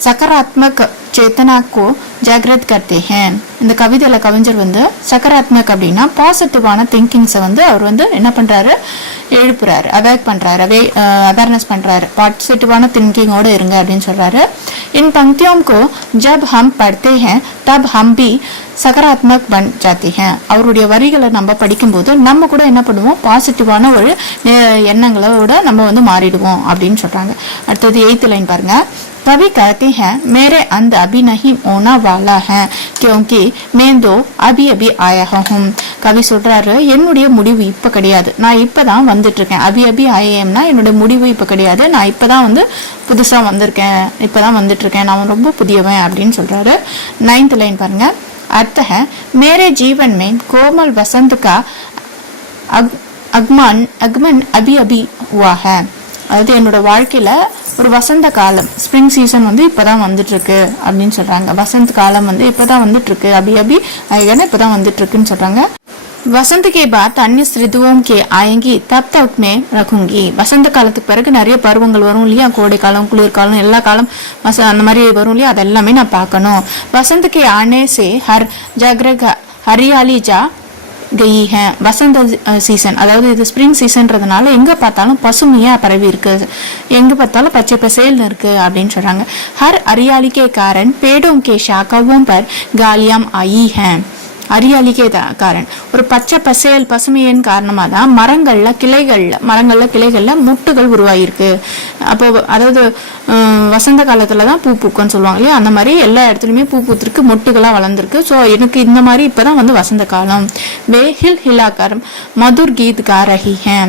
सकारात्मक चेतना को जागृत करते हैं. இந்த கவிதையில கவிஞர் வந்து சகாராத்மக் அப்படின்னா பாசிட்டிவான திங்கிங்ஸை வந்து அவர் வந்து என்ன பண்றாரு, எழுப்புறாரு, அவேக் பண்றாரு, அவேர்னஸ் பண்றாரு. பாசிட்டிவான திங்கிங்கோட இருங்க அப்படின்னு சொல்றாரு. इन पंक्तियों को जब हम पढ़ते हैं तब हम भी सकारात्मक बन जाते हैं. அவருடைய வரிகளை நம்ம படிக்கும்போது நம்ம கூட என்ன பண்ணுவோம், பாசிட்டிவான ஒரு எண்ணங்களோட நம்ம வந்து மாறிடுவோம் அப்படின்னு சொல்றாங்க. அடுத்தது 8th லைன் பாருங்க. कवि कहते हैं मेरे अंदर अभी नहीं होना वाला है क्योंकि मैं तो अभी अभी आया हूँ. கவி சொல்றாரு, என்னுடைய முடிவு இப்ப கிடையாது, நான் இப்பதான் வந்துட்டு இருக்கேன். அபி அபி ஆயம்னா என்னுடைய முடிவு இப்ப கிடையாது, நான் இப்பதான் வந்து புதுசா வந்திருக்கேன், இப்பதான் வந்துட்டு இருக்கேன், நான் ரொம்ப புதியவன் அப்படின்னு சொல்றாரு. 9th லைன் பாருங்க. अर्थ है मेरे जीवन में कोमल वसंत का आगमन अभी अभी हुआ है. அதாவது என்னோட வாழ்க்கையில ஒரு வசந்த காலம், ஸ்ப்ரிங் சீசன் வந்து இப்பதான் வந்துட்டு இருக்கு அப்படின்னு சொல்றாங்க. வசந்த் காலம் வந்து இப்பதான் வந்துட்டு இருக்கு, அபி அபி இப்பதான் வந்துட்டு இருக்குன்னு சொல்றாங்க. वसंत के बाद अन्य ऋतुओं के आएंगी तब तक मैं रखूंगी. வசந்த காலத்துக்கு பிறகு நிறைய பருவங்கள் வரும் இல்லையா, கோடை காலம் குளிர்காலம் எல்லா காலம் அந்த மாதிரி வரும் இல்லையா, அதெல்லாமே நான் பார்க்கணும். வசந்த் के आने से हर जगह हरियाली जा गई है. வசந்த சீசன் அதாவது இது ஸ்ப்ரிங் சீசன்றதுனால எங்க பார்த்தாலும் பசுமையா பரவி இருக்கு, எங்க பார்த்தாலும் பச்சை பசேல்னு இருக்கு அப்படின்னு சொல்றாங்க. हर हरियाली के कारण पेड़ों के शाखाओं पर गालियां आई हैं. அரியாலிக்கே காரணம் ஒரு பச்சை பசேல் பசுமையின் காரணமாக தான் மரங்கள்ல கிளைகள்ல முட்டுகள் உருவாகிருக்கு. அப்போ அதாவது வசந்த காலத்துல தான் பூ பூக்குன்னு சொல்லுவாங்க இல்லையா, அந்த மாதிரி எல்லா இடத்துலையுமே பூ பூத்திருக்கு, மொட்டுகளா வளர்ந்துருக்கு. ஸோ எனக்கு இந்த மாதிரி இப்பதான் வந்து வசந்த காலம். வேஹில் ஹிலாக்கர் மதுர் கீத் கா ரஹி ஹே.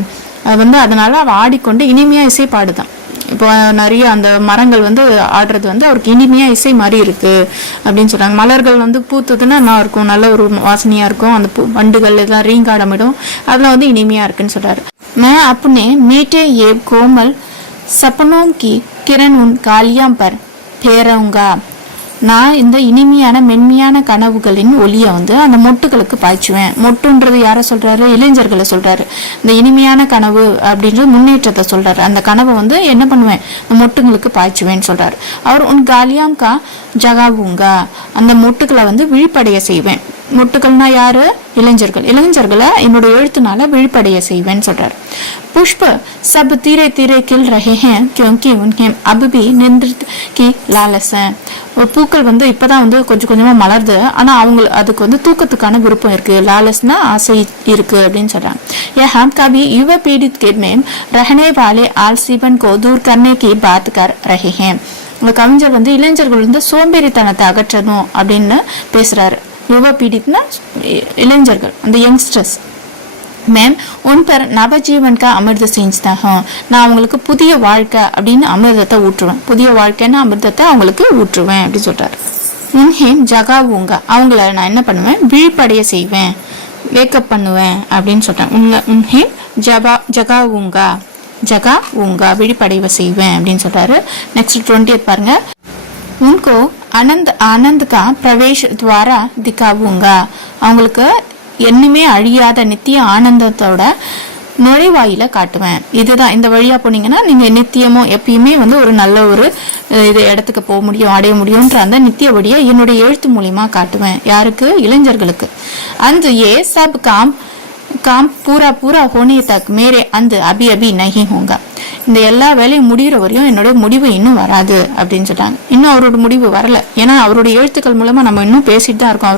அது வந்து அதனால அவ ஆடிக்கொண்டு இனிமையா இசை பாடுதான். இப்போ நிறைய அந்த மரங்கள் வந்து ஆடுறது வந்து அவருக்கு இனிமையா இசை மாதிரி இருக்கு அப்படின்னு சொல்றாங்க. மலர்கள் வந்து பூத்துதுன்னா நல்லா இருக்கும், நல்ல ஒரு வாசனையா இருக்கும், அந்த வண்டுகள் எல்லாம் ரீங்காடமிடும், அதெல்லாம் வந்து இனிமையா இருக்குன்னு சொல்றாரு. मैं अपने मीठे ये कोमल सपनों की किरण उन गालियां पर फेरूंगा. நான் இந்த இனிமையான மென்மையான கனவுகளின் ஒளியை வந்து அந்த மொட்டுகளுக்கு பாய்ச்சுவேன். மொட்டுன்றது யார சொல்றாரு? இளைஞர்களை சொல்றாரு. இந்த இனிமையான கனவு அப்படின்றது முன்னேற்றத்தை சொல்றாரு. அந்த கனவை வந்து என்ன பண்ணுவேன், மொட்டுங்களுக்கு பாய்ச்சுவேன்னு சொல்றாரு. அவர் உன் காலியாம் கா ஜகாவுங்கா, அந்த மொட்டுகளை வந்து விழிப்படைய செய்வேன். மொட்டுகள்னா யாரு? இளைஞர்களை என்னோட எழுத்துனால விழிப்படைய செய்வேன்னு சொல்றாரு. पुष्प सब धीरे धीरे खिल रहे हैं क्योंकि उन्हें अब भी निंद्रित की लालस है. பூக்கள் வந்து இப்பதான் வந்து கொஞ்சம் கொஞ்சமா மலருது, ஆனா அதுக்கு வந்து தூக்கத்துக்கான விருப்பம் இருக்கு, லாலஸ்னா ஆசை இருக்கு அப்படின்னு சொல்றாங்க. यह हम कभी युवा पीढ़ी में रहने वाले आलसीपन को दूर करने की बात कर रहे हैं. உங்க கவிஞர் வந்து இளைஞர்கள் வந்து சோம்பேறித்தனத்தை அகற்றணும் அப்படின்னு பேசுறாரு. யுவ பீடித்னா இளைஞர்கள், அந்த யங்ஸ்டர்ஸ். மேம் உன் पर நவஜீவன் का அமிர்த செஞ்சுதா, நான் அவங்களுக்கு புதிய வாழ்க்கை அப்படின்னு அமிர்தத்தை ஊற்றுவேன். புதிய வாழ்க்கைன்னா அமிர்தத்தை அவங்களுக்கு ஊற்றுவேன் அப்படின்னு சொல்றாரு. உன்ஹேம் ஜகாவுங்க, அவங்கள நான் என்ன பண்ணுவேன், விழிப்படைய செய்வேன், வேக்கப் பண்ணுவேன் அப்படின்னு சொல்றேன். உன்ஹேம் ஜகாவுங்க விழிப்படைவை செய்வேன் அப்படின்னு சொல்றாரு. நெக்ஸ்ட் 20 பாருங்க. உன்கோ आनंद का प्रवेश द्वारा दिखाऊंगा, அவங்களுக்கு என்னுமே அழியாத நித்திய ஆனந்தத்தோட நுழைவாயில காட்டுவேன். இதுதான், இந்த வழியா போனீங்கன்னா நீங்க நித்தியமும் எப்பயுமே வந்து ஒரு நல்ல ஒரு இது இடத்துக்கு போக முடியும், அடைய முடியும்ன்ற அந்த நித்திய வழியா என்னுடைய எழுத்து மூலியமா காட்டுவேன். யாருக்கு? இளைஞர்களுக்கு. அந்த ஏ சப் काम पूरा होने तक मेरे अंत अभी अभी नहीं होगा. இந்த எல்லா வேலையும் முடிகிற வரையும் என்னோட முடிவு இன்னும் வராது அப்படின்னு சொல்றாங்க. இன்னும் அவரோட முடிவு வரல, ஏன்னா அவருடைய எழுத்துக்கள் மூலமா நம்ம இன்னும் பேசிட்டு தான் இருக்கோம்,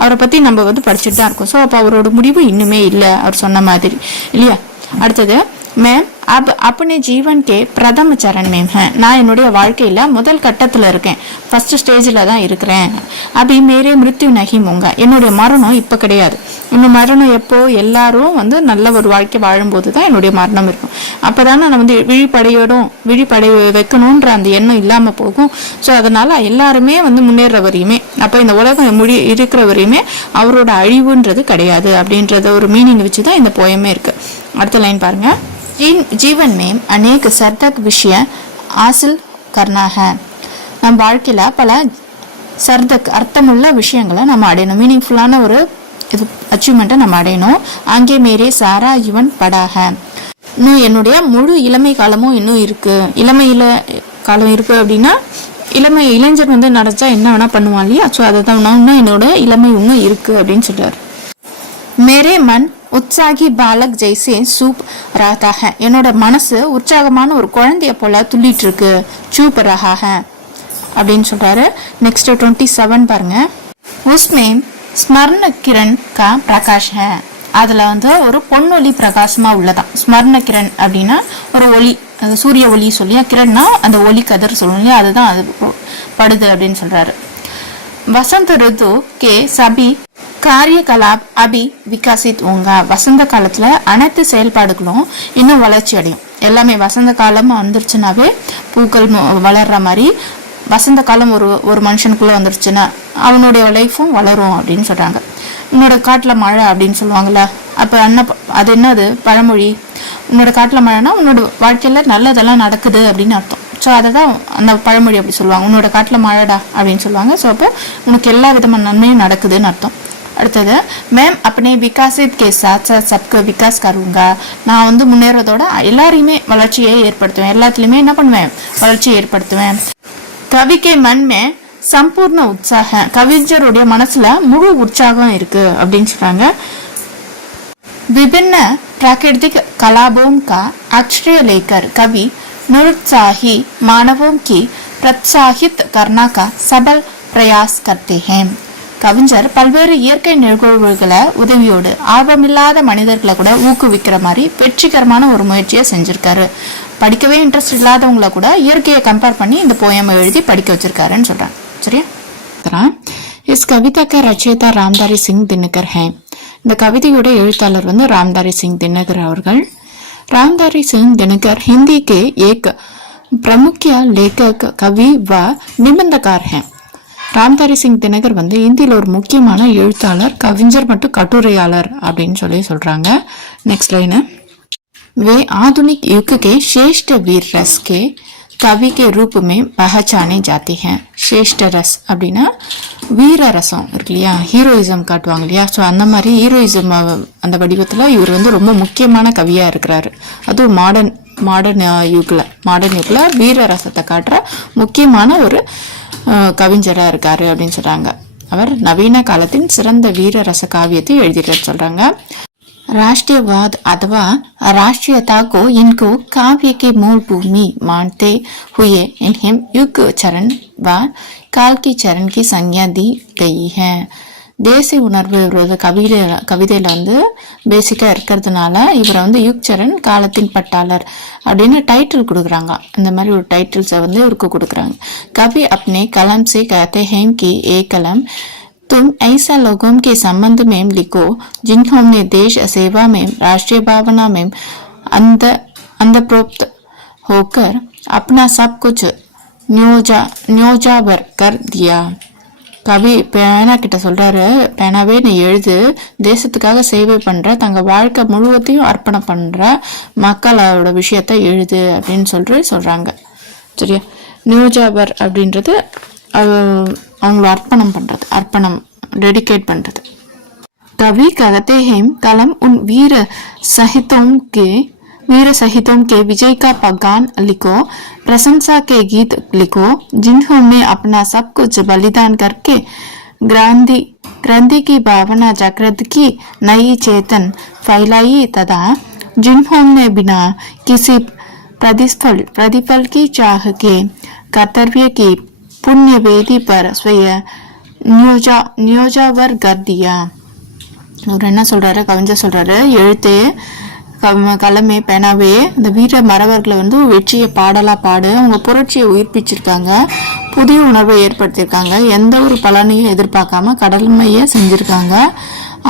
அவரை பத்தி நம்ம வந்து படிச்சுட்டு தான் இருக்கோம். ஸோ அப்போ அவரோட முடிவு இன்னுமே இல்லை, அவர் சொன்ன மாதிரி இல்லையா. அடுத்தது, மேம் अब अपने जीवन के प्रथम चरण में है, நான் என்னுடைய வாழ்க்கையில முதல் கட்டத்துல இருக்கேன், ஃபர்ஸ்ட் ஸ்டேஜ்ல தான் இருக்கிறேன். அபி மேரே மிருத்யு நஹி மூங்கா, என்னுடைய மரணம் இப்ப கிடையாது. இன்னும் மரணம் எப்போ? எல்லாரும் வந்து நல்ல ஒரு வாழ்க்கை வாழும்போது தான் என்னுடைய மரணம் இருக்கும். அப்பதானே நான் வந்து விழிப்படை வைக்கணும்ன்ற அந்த எண்ணம் இல்லாம போகும். ஸோ அதனால எல்லாருமே வந்து முன்னேற வரையுமே, அப்ப இந்த உலகம் இருக்கிற வரையுமே அவரோட அழிவுன்றது கிடையாது அப்படின்றத ஒரு மீனிங் வச்சுதான் இந்த போயமே இருக்கு. அடுத்த லைன் பாருங்க. जीवन में अनेक सार्थक विषय हासिल करना है. நம்ம வாழ்க்கையில பல சர்தக் அர்த்தமுள்ள விஷயங்களை நம்ம அடையணும், மீனிங்ஃபுல்லான ஒரு இது அச்சீவ்மெண்ட்டை நம்ம அடையணும். அங்கே மேரே சாரா ஜீவன் படாக, இன்னும் என்னுடைய முழு இளமை காலமும் இன்னும் இருக்கு. காலம் இருக்கு அப்படின்னா இளைஞர் வந்து நடச்சா என்ன வேணா பண்ணுவான் இல்லையா. ஸோ அதை தான் இன்னும் என்னோட இளமை இன்னும் இருக்கு அப்படின்னு சொல்றாரு. மேரே மன் உற்சாகி பாலக் ஜெய்சே சூப் ரஹா ஹை, என்னோட மனசு உற்சாகமான ஒரு குழந்தைய போல துள்ளிட்டு இருக்கு, சூப் ரஹா ஹை அப்படின்னு சொல்றாரு. நெக்ஸ்ட் 27 பாருங்க. உஸ்மே ஸ்மரண கிரண் கா பிரகாஷ் ஹை, அதுல வந்து ஒரு பொன்னொலி பிரகாசமா உள்ளதான். ஸ்மரண கிரண் அப்படின்னா ஒரு ஒளி, அது சூரிய ஒளி சொல்லியா, கிரண்னா அந்த ஒளி கதிர் சொல்லுவோம் இல்லையா, அதுதான் அது படுது அப்படின்னு சொல்றாரு. வசந்த ரிது கே சபி காரியகலாப் அபி விகாசித் உங்கா, வசந்த காலத்துல அனைத்து செயல்பாடுகளும் இன்னும் வளர்ச்சி அடையும். எல்லாமே வசந்த காலம் வந்துருச்சுனாவே பூக்கள் வளர்ற மாதிரி வசந்த காலம் ஒரு மனுஷனுக்குள்ள வந்துருச்சுன்னா அவனுடைய லைஃபும் வளரும் அப்படின்னு சொல்றாங்க. உன்னோட காட்டுல மழை அப்படின்னு சொல்லுவாங்கல்ல, அப்ப அது என்னது பழமொழி, உன்னோட காட்டுல மழைனா உன்னோட வாழ்க்கையில நல்லதெல்லாம் நடக்குது அப்படின்னு அர்த்தம். ஸோ அதை தான் அந்த பழமொழி அப்படி சொல்லுவாங்க, உன்னோட காட்டுல மழைடா அப்படின்னு சொல்லுவாங்க. ஸோ அப்போ உனக்கு எல்லா விதமான நன்மையும் நடக்குதுன்னு அர்த்தம். அடுத்தது மேம் अपने विकासित के साथ साथ सबको विकास करूंगा. நான் வந்து முன்னேறதோட எல்லாரையுமே வளர்ச்சியை ஏற்படுத்துவேன், எல்லாத்துலயுமே என்ன பண்ணுவேன், வளர்ச்சியை ஏற்படுத்துவேன். कवि के मन में संपूर्ण उत्साह, கவிஞருடைய மனசுல முழு உற்சாகம் இருக்கு அப்படின்னு சொல்றாங்க. विभिन्न प्राकृतिक कलापों का आश्रय लेकर कवि निरुत्साही मानवों की प्रोत्साहित करने का सबल प्रयास करते हैं. கவிஞர் பல்வேறு இயற்கை நிகழ்வுகளை உதவியோடு ஆர்வமில்லாத மனிதர்களை கூட ஊக்குவிக்கிற மாதிரி வெற்றிகரமான ஒரு முயற்சியை செஞ்சிருக்காரு. படிக்கவே இன்ட்ரெஸ்ட் இல்லாதவங்களை கூட இயற்கையை கம்பேர் பண்ணி இந்த போயம் எழுதி படிக்க வச்சிருக்காருன்னு சொல்றாங்க. சரியா? இஸ் கவிதா का रचयिता रामधारी सिंह दिनकर है. இந்த கவிதையோட எழுத்தாளர் வந்து रामधारी सिंह दिनकर அவர்கள். रामधारी सिंह दिनकर हिंदी के एक प्रमुख लेखक कवि व निबंधकार हैं. रामधारी सिंह दिनकर வந்து இந்தியில ஒரு முக்கியமான எழுத்தாளர், கவிஞர் மற்றும் கட்டுரையாளர் அப்படின்னு சொல்றாங்க. நெக்ஸ்ட் லைன், वे आधुनिक युग के श्रेष्ठ वीर रस के कवि के रूप में पहचाने जाते हैं. श्रेष्ठ रस அப்படின்னா வீர ரசம் இருக்கு இல்லையா, ஹீரோயிசம் காட்டுவாங்க இல்லையா, ஸோ அந்த மாதிரி ஹீரோயிசம் அந்த வடிவத்தில் இவர் வந்து ரொம்ப முக்கியமான கவியாக இருக்கிறாரு. அதுவும் மாடர்ன் யுக்ல வீர ரசத்தை காட்டுற முக்கியமான ஒரு கவிஞராக இருக்காரு அப்படின்னு சொல்றாங்க. அவர் நவீன காலத்தின் சிறந்த வீர ரச காவியத்தை எழுதிட்டு சொல்றாங்க. राष्ट्रीयवाद अथवा राष्ट्रीयता को इनको काव्य के मूल भूमि मानते हुए इन्हें युग चरण व काल की चरण की संज्ञा दी गई है. தேசிய உணர்வு இவரோட கவிதையில வந்து பேசிக்கா இருக்கிறதுனால இவரை வந்து யுக் சரண், காலத்தின் பட்டாளர் அப்படின்னு டைட்டில் கொடுக்குறாங்க. இந்த மாதிரி ஒரு டைட்டில்ஸை வந்து இவருக்கு கொடுக்குறாங்க. कवि अपने कलम से कहते हैं कि एक कलम तुम ऐसा लोगों के संबंध में लिखो जिन्होंने देश सेवा में, राष्ट्रीय भावना में अंधप्रोक्त होकर अपना सब कुछ न्योजावर कर दिया. கவி பேனா கிட்ட சொல்றாரு, பேனாவே நீ எழுது, தேசத்துக்காக சேவை பண்ற, தங்க வாழ்க்கை முழுவதையும் அர்ப்பணம் பண்ற மக்களோட விஷயத்த எழுது அப்படின்னு சொல்றாங்க. சரியா? நியோஜாவர் அப்படின்றது அவங்கள அர்ப்பணம் பண்றது, அர்ப்பணம் டெடிகேட் பண்றது. कवि कहते हैं कलम उन वीर सहितों के विजय का पैगाम लिखो, प्रशंसा के गीत लिखो जिन्होंने अपना सब कुछ बलिदान करके क्रांति की भावना जागृत की, नई चेतन फैलाई तथा जिन्होंने बिना किसी प्रतिफल की चाह के कर्तव्य की पुण्य वेदी पर स्वयं नियोजावर कर दिया. அவர் என்ன சொல்றாரு, கவிஞர் சொல்றாரு, எழுத்தே கலமே பேனாவே இந்த வீர மறவர்களை வந்து வெற்றியை பாடலா பாடு, அவங்க புரட்சியை உயிர்ப்பிச்சிருக்காங்க, புதிய உணர்வை ஏற்படுத்தியிருக்காங்க, எந்த ஒரு பலனையும் எதிர்பார்க்காம கடமையை செஞ்சிருக்காங்க,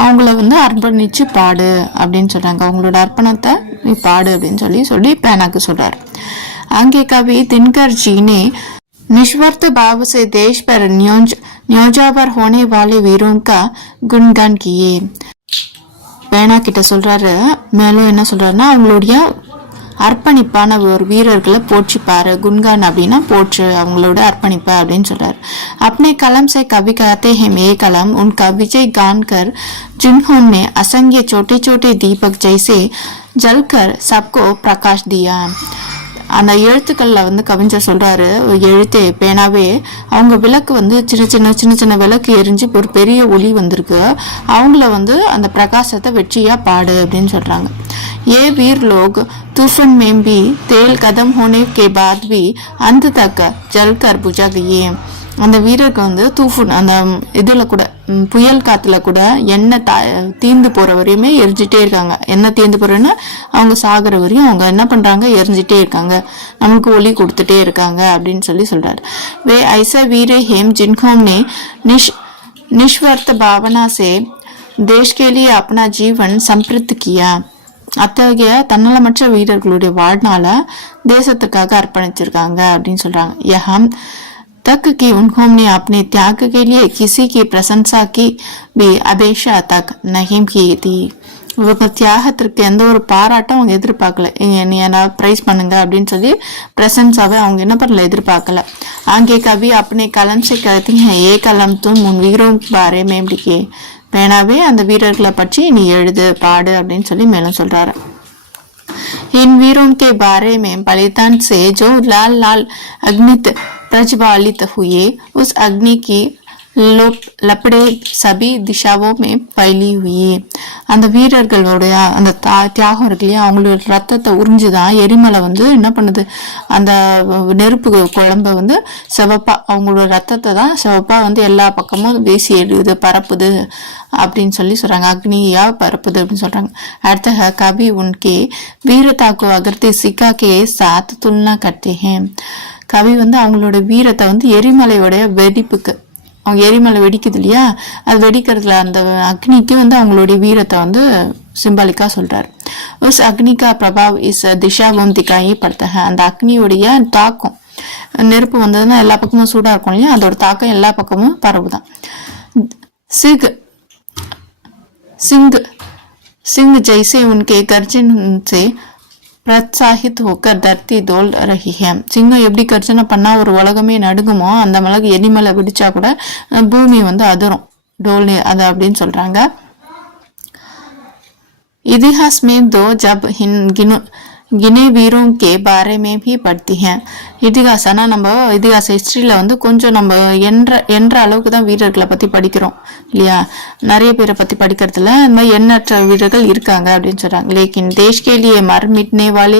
அவங்கள வந்து அர்ப்பணிச்சு பாடு அப்படின்னு சொல்றாங்க. அவங்களோட அர்ப்பணத்தை நீ பாடு அப்படின்னு சொல்லி பேனாக்கு சொல்றாரு. आगे कवि दिनकर जी ने निस्वार्थ भाव से देश पर न्योजावर होने वाले वीरों का गुणगान किए. பேனா கிட்ட சொல்றாரு, மேலும் என்ன சொல்றாருன்னா, அவங்களுடைய அர்ப்பணிப்பான ஒரு வீரர்களை போற்றிப்பாரு, குன்கான் அப்படின்னா போற்று, அவங்களோட அர்ப்பணிப்ப அப்படின்னு சொல்றாரு. अपने कलम से कवि कहते हैं ये कलम उनका विजय गान कर जिन्होंने असंख्य छोटे छोटे दीपक जैसे जलकर सबको प्रकाश दिया. அந்த எழுத்துக்கள்ல வந்து கவிஞர் சொல்றாரு, எழுத்தே பேனாவே அவங்க விளக்கு வந்து சின்ன சின்ன விளக்கு எரிஞ்சு ஒரு பெரிய ஒளி வந்திருக்கு, அவங்கள வந்து அந்த பிரகாசத்தை வெற்றியா பாடு அப்படின்னு சொல்றாங்க. ये वीर लोग तूफान में भी तेल कदम होने के बाद भी अंत तक जलकर बुझा दिए. அந்த வீரர்கள் வந்து தூஃபுன் அந்த இதுல கூட, புயல் காத்துல கூட எண்ணெய் தீந்து போற வரையுமே எரிஞ்சிட்டே இருக்காங்க. எண்ணெய் தீந்து போறேன்னா அவங்க சாகுற வரையும் அவங்க என்ன பண்றாங்க, எரிஞ்சிட்டே இருக்காங்க, நமக்கு ஒளி கொடுத்துட்டே இருக்காங்க அப்படின்னு சொல்றாரு. वे ऐसे वीर हैं जिन्होंने निस्वार्थ भावना से देश के लिए अपना जीवन समर्पित किया. அத்தகைய தன்னலமற்ற வீரர்களுடைய வாழ்நாள தேசத்துக்காக அர்ப்பணிச்சிருக்காங்க அப்படின்னு சொல்றாங்க. யஹம் तक कि उन्होंने अपने त्याग के लिए किसी की प्रशंसा की भी अपेक्षा तक नहीं की थी. இவங்க தியாகத்திற்கு எந்த ஒரு பாராட்டும் அவங்க எதிர்பார்க்கல, நீ என்ன பிரைஸ் பண்ணுங்க அப்படின்னு சொல்லி பிரசன்ஸாவே அவங்க என்ன பண்ணல, எதிர்பார்க்கல. आगे कवि अपने कलम से कहते हैं ये कलम तुम उन वीरों के बारे में लिखे பேனாவே அந்த வீரர்களை பற்றி நீ எழுது பாடு அப்படின்னு சொல்லி மேலும் சொல்றாரு. इन वीरों के बारे में बलिदान से जो लाल लाल अग्नित प्रज्वालित हुए उस अग्नि की லப்படே சபி திஷாவோமே பைலி हुई. அந்த வீரர்களோடைய அந்த தியாகம் இருக்கு இல்லையா, அவங்களோட ரத்தத்தை உறிஞ்சுதான் எரிமலை வந்து என்ன பண்ணுது, அந்த நெருப்பு குழம்ப வந்து சிவப்பா, அவங்களோட ரத்தத்தை தான் சிவப்பா வந்து எல்லா பக்கமும் வீசி எடுக்குது, பரப்புது அப்படின்னு சொல்லி சொல்றாங்க. அக்னியா பரப்புது அப்படின்னு சொல்றாங்க. அடுத்த கவி உன்கே வீரதாக்கோ அகர்த்தி சிக்கா கே சாத் துல்னா கட்டே. கவி வந்து அவங்களோட வீரத்தை வந்து எரிமலையோடைய வெடிப்புக்கு, அவங்க எரிமலை வெடிக்குது இல்லையா, அது வெடிக்கிறதுல அந்த அக்னிக்கு வந்து அவங்களுடைய வீரத்தை வந்து சிம்பாலிக்கா சொல்றாரு. உஸ் அக்னிகா பிரபாவ் இஸ் திஷாவும் திகாயி படுத்தக. அந்த அக்னியுடைய தாக்கம், நெருப்பு வந்ததுன்னா எல்லா பக்கமும் சூடா இருக்கும் இல்லையா, அதோட தாக்கம் எல்லா பக்கமும் பரவுதான். சிங் சிங் சிங் ஜெய்சே உன்கே கர்ஜன் से பிரத்சாஹித் ஹோக்கர் தர்த்தி தோல் ரஹி ஹே. சிங்கம் எப்படி கர்ஜனை பண்ணா ஒரு உலகமே நடுங்குமோ, அந்த மிளகு எரிமலை வெடிச்சா கூட பூமி வந்து அதிரும், டோல் அது அப்படின்னு சொல்றாங்க. इतिहास में दो जब गिने वीरों के बारे में भी पढ़ती हैं. இதிகாசனா நம்ம இதிகாச ஹிஸ்டரியில வந்து கொஞ்சம் நம்ம என்ற அளவுக்கு தான் வீரர்களை பத்தி படிக்கிறோம் இல்லையா, நிறைய பேரை பத்தி படிக்கிறதுல இந்த மாதிரி எண்ணற்ற வீரர்கள் இருக்காங்க அப்படின்னு சொல்றாங்க. लेकिन देश के लिए मर मिटने वाले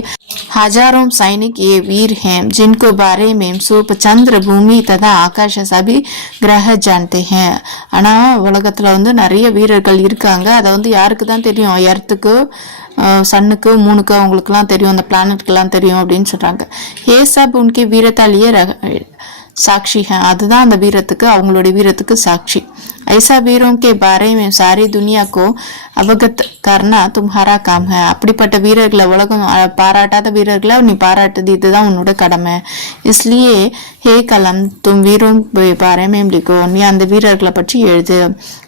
हजारों सैनिक ये वीर हैं जिनको बारे में सूप चंद्र भूमि तथा आकाश सभी ग्रह जानते हैं. ஆனா உலகத்துல வந்து நிறைய வீரர்கள் இருக்காங்க, அதை வந்து யாருக்கு தான் தெரியும், எர்த்துக்கு, சன்னுக்கு, மூணுக்கு, அவங்களுக்கு எல்லாம் தெரியும், அந்த பிளானட்க்கு எல்லாம் தெரியும் அப்படின்னு சொல்றாங்க. ஏ சப் உன்கே வீரத்தாலேயே சாட்சி है, அதுதான் அந்த வீரத்துக்கு, அவங்களுடைய வீரத்துக்கு சாட்சி. ऐसा वीरों के बारे में सारी दुनिया को अवगत करना तुम्हारा काम है. அப்படிப்பட்ட வீரர்களை உலகம் பாராட்டாத வீரர்களை நீ பாராட்டுது, இதுதான் உன்னோட கடமை. इसलिए हे कलम तुम वीरों के बारे में लिखो, நீ அந்த வீரர்களை பற்றி எழுது.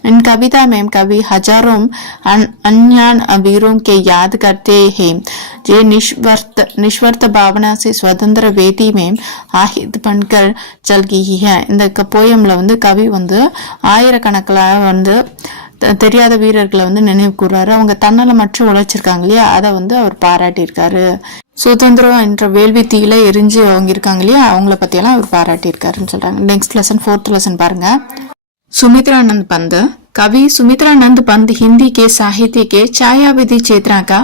इन कविता में कवि हजारों अन्य वीरों के याद करते हैं जो निस्वार्थ भावना से स्वतंत्र वेदी में आहिद बनकर चल गई है. இந்த போயம்ல வந்து கவி வந்து ஆயிரக்கணக்கில் வந்து தெரியாத வீரர்களை வந்து நினைவு கூறாரு. அவங்க தன்னலமற்ற உழைச்சிருக்காங்க இல்லையா, அதை வந்து அவர் பாராட்டியிருக்காரு. சுதந்திரம் என்ற வேள்வி தீயில எரிஞ்சு அவங்க இருக்காங்க இல்லையா, அவங்கள பத்தியெல்லாம் அவர் பாராட்டியிருக்காருன்னு சொல்றாங்க. நெக்ஸ்ட் லெசன், 4th லெசன் பாருங்க. सुमित्रानंद पंत. कवि सुमित्रानंद पंत हिंदी के साहित्य के छायावादी क्षेत्र का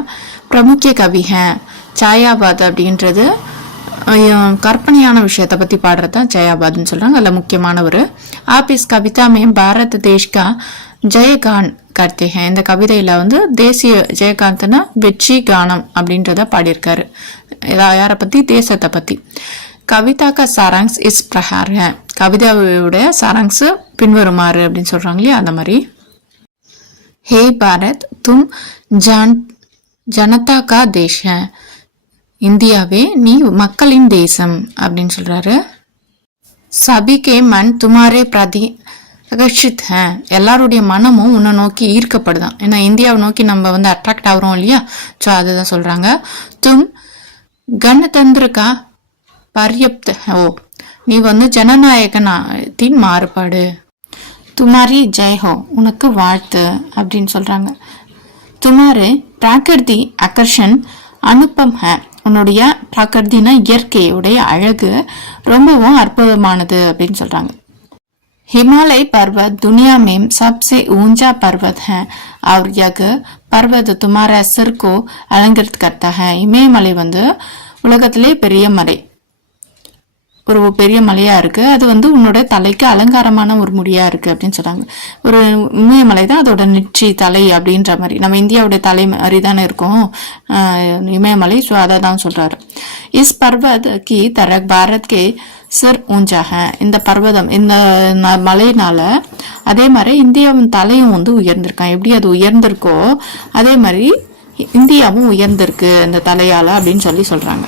प्रमुख कवि हैं. छायावाद அப்படின்றது கற்பனையான விஷயத்தை பத்தி பாடுறதுதான் छायावादன்னு சொல்றாங்க, அதுல முக்கியமானவர். आप इस कविता में भारत देश का ஜெயகான் करते हैं. இந்த கவிதையில வந்து தேசிய ஜெயகாந்தனா வெற்றி கானம் அப்படின்றத பாடியிருக்காரு. யாரை பத்தி, தேசத்தை பத்தி. கவிதா का सारांश इस प्रकार है. கவிதாவுடைய சாராங்ஸ் பின்வருமாறு அப்படின்னு சொல்றாங்க இல்லையா, அந்த மாதிரி. हे भारत तुम जनता का देश है. இந்தியாவே நீ மக்களின் தேசம் அப்படின்னு சொல்றாரு. சபி கே மன் துமாரே பிரதி ஆகர்ஷித் ஹே. எல்லாருடைய மனமும் உன்னை நோக்கி ஈர்க்கப்படுதான். ஏன்னா இந்தியாவை நோக்கி நம்ம வந்து அட்ராக்ட் ஆகிறோம் இல்லையா, ஸோ அதுதான் சொல்றாங்க. தும் கணதந்திர கா பர்யப்த ஹோ. நீ வந்து ஜனநாயகத்தின் மாறுபாடு. துமாரி ஜெய் ஹோ, உனக்கு வாழ்த்து அப்படின்னு சொல்றாங்க. துமாரே பிராகிருதி ஆகர்ஷன் அனுப்பம் ஹே. உன்னுடைய பிராகிருதினா இயற்கையுடைய அழகு ரொம்பவும் அற்புதமானது அப்படின்னு சொல்றாங்க. हिमालय पर्वत दुनिया में सबसे ऊंचा पर्वत है और यह पर्वत तुम्हारे सिर को अलंकृत करता है. இமயமலை வந்து உலகத்திலே பெரிய மலை, ஒரு பெரிய மலையா இருக்கு, அது வந்து உன்னோட தலைக்கு அலங்காரமான ஒரு முடியா இருக்கு அப்படின்னு சொல்றாங்க. ஒரு இமயமலை தான் அதோட நெற்றி தலை அப்படின்ற மாதிரி, நம்ம இந்தியாவுடைய தலை மாதிரி தானே இருக்கும் இமயமலை, ஸோ அதை தான் சொல்றாரு. இஸ் பர்வத் கி தரக் பாரத் கே சிர் ஊஞ்சா ஹே. இந்த பர்வதம், இந்த மலையினால அதே மாதிரி இந்தியாவின் தலையும் வந்து உயர்ந்திருக்கான். எப்படி அது உயர்ந்திருக்கோ அதே மாதிரி இந்தியாவும் உயர்ந்திருக்கு இந்த தலையால அப்படின்னு சொல்லி சொல்றாங்க.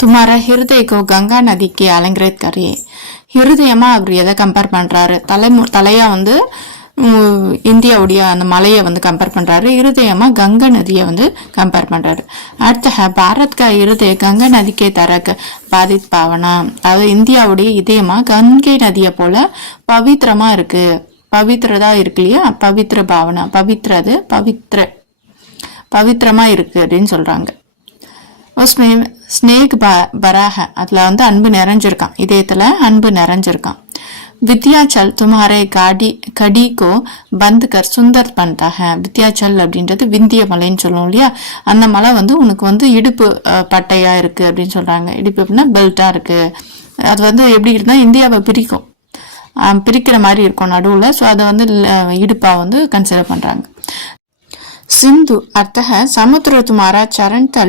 துமாரா ஹிருதயக்கோ கங்கா நதிக்கு அலங்கரித் கரே. ஹிருதயமா அவர் எதை கம்பேர் பண்றாரு, தலையா வந்து இந்தியாவுடைய அந்த மலையை வந்து கம்பேர் பண்றாரு. இருதயமா கங்கை நதியை வந்து கம்பேர் பண்றாரு. அடுத்த பாரத் கா இருதய கங்கை நதிக்கே தரக்க பாதித் பாவனா, அதாவது இந்தியாவுடைய இதயமா கங்கை நதியை போல பவித்திரமா இருக்கு, பவித்திரதா இருக்கு இல்லையா, பவித்திர பாவனா, பவித்ரது பவித்திரமா இருக்கு அப்படின்னு சொல்றாங்க. ஸ்னேக் பராக, அதுல வந்து அன்பு நிறைஞ்சிருக்கான், இதயத்துல அன்பு நிறைஞ்சிருக்கான். வித்யாச்சல் துமாரே கடி கோ பந்த் கர் சுந்தர் பண்தா ஹை. வித்யாச்சல் அப்படின்றது விந்திய மலைன்னு சொல்லுவோம் இல்லையா, அந்த மலை வந்து உனக்கு வந்து இடுப்பு பட்டையா இருக்கு அப்படின்னு சொல்றாங்க. இடுப்பு அப்படின்னா பெல்ட்டா இருக்கு. அது வந்து எப்படி இருந்தா இந்தியாவை பிரிக்கும், பிரிக்கிற மாதிரி இருக்கும் நடுவுல. ஸோ அதை வந்து இடுப்பா வந்து கன்சிடர் பண்றாங்க. सिंधु अर्थ है समुद्र तुम्हारा चरण तल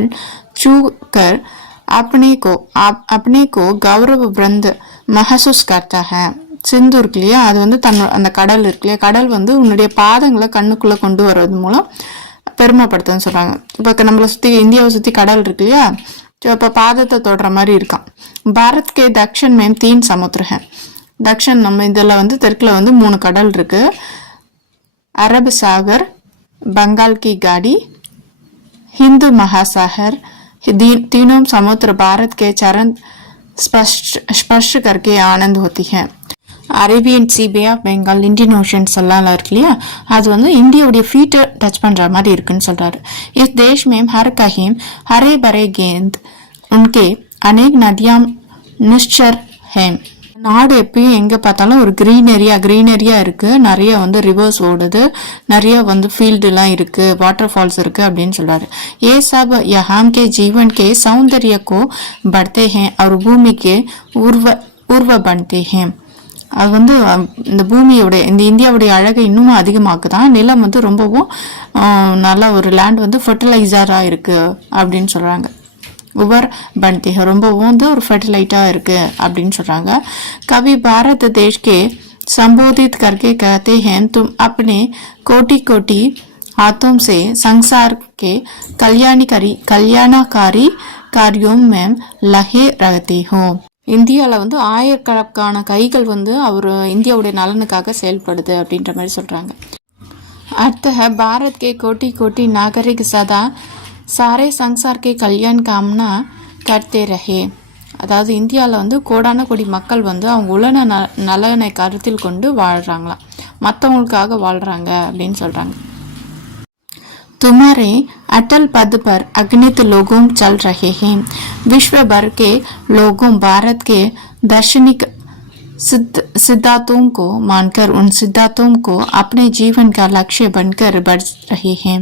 छू कर अपने को गौरव वृंद महसूस करता है. சிந்து இருக்கு இல்லையா, அது வந்து அந்த கடல் இருக்கு இல்லையா, கடல் வந்து உன்னுடைய பாதங்களை கண்ணுக்குள்ள கொண்டு வர்றது மூலம் பெருமைப்படுத்துன்னு சொல்றாங்க. இப்போ நம்மளை சுத்தி இந்தியாவை சுத்தி கடல் இருக்கு இல்லையா, இப்போ பாதத்தை தொடுற மாதிரி இருக்கான். பாரத் கே தக்ஷன் மேம் 3 சமுத்திர ஹை. தக்ஷன் நம்ம இதில் வந்து தெற்குல வந்து 3 கடல் இருக்கு. அரபு சாகர், बंगाल की गाड़ी, हिंदू महासागर, तीनों समुद्र भारत के चरण स्पर्श करके आनंद होती है. Arabian sea, bay of Bengal, Indian oceans எல்லாம் இருக்கு இல்லையா, அது வந்து இந்தியாவுடைய ஃபீட்டை டச் பண்ற மாதிரி இருக்குன்னு சொல்றாரு. இஸ் தேஷ் மேம் ஹர் கஹீம் ஹரே பரே கேந்த் உன்கே அநேக் நதியாம் நிஷ்சர் ஹேம். நாடு எப்பயும் எங்க பார்த்தாலும் ஒரு கிரீனரியா இருக்கு, நிறைய வந்து ரிவர்ஸ் ஓடுது, நிறைய வந்து ஃபீல்டு எல்லாம் இருக்கு, வாட்டர் ஃபால்ஸ் இருக்கு அப்படின்னு சொல்றாரு. ये सब यहाँ के जीवन के सौंदर्य को बढ़ते हैं और भूमि के उर्व बनते हैं. அது வந்து இந்த பூமியோட இந்த இந்தியாவுடைய அழகை இன்னும் அதிகமாக்குதான். நிலம் வந்து ரொம்பவும் நல்ல ஒரு லேண்ட் வந்து ஃபர்டிலைசரா இருக்கு அப்படின்னு சொல்றாங்க. உவர் பன்தி ரொம்பவும் வந்து ஒரு ஃபர்டிலைட்டா இருக்கு அப்படின்னு சொல்றாங்க. கவி பாரத் தேஷ் கே संबोधित करके कहते हैं तुम अपने कोटि कोटि हाथों से संसार के कल्याणकारी कार्यों में लगे रहते हो. இந்தியாவில் வந்து ஆயிரக்கணக்கான கைகள் வந்து அவர் இந்தியாவுடைய நலனுக்காக செயல்படுது அப்படின்ற மாதிரி சொல்றாங்க. அடுத்த பாரத் கே கோட்டி கோட்டி நாகரிக் சதா சாரே சங்சார் கே கல்யாண் காம்னா கர்த்தே ரஹே. அதாவது இந்தியாவில் வந்து கோடான கோடி மக்கள் வந்து அவங்க உலக நலனை கருத்தில் கொண்டு வாழ்றாங்களாம், மற்றவங்களுக்காக வாழ்றாங்க அப்படின்னு சொல்றாங்க. तुम्हारे अटल पद पर अगणित लोगों चल रहे हैं. विश्व भर के लोगों भारत के दार्शनिक सिद्धांतों को मानकर उन सिद्धांतों को अपने जीवन का लक्ष्य बनकर बढ़ रहे हैं.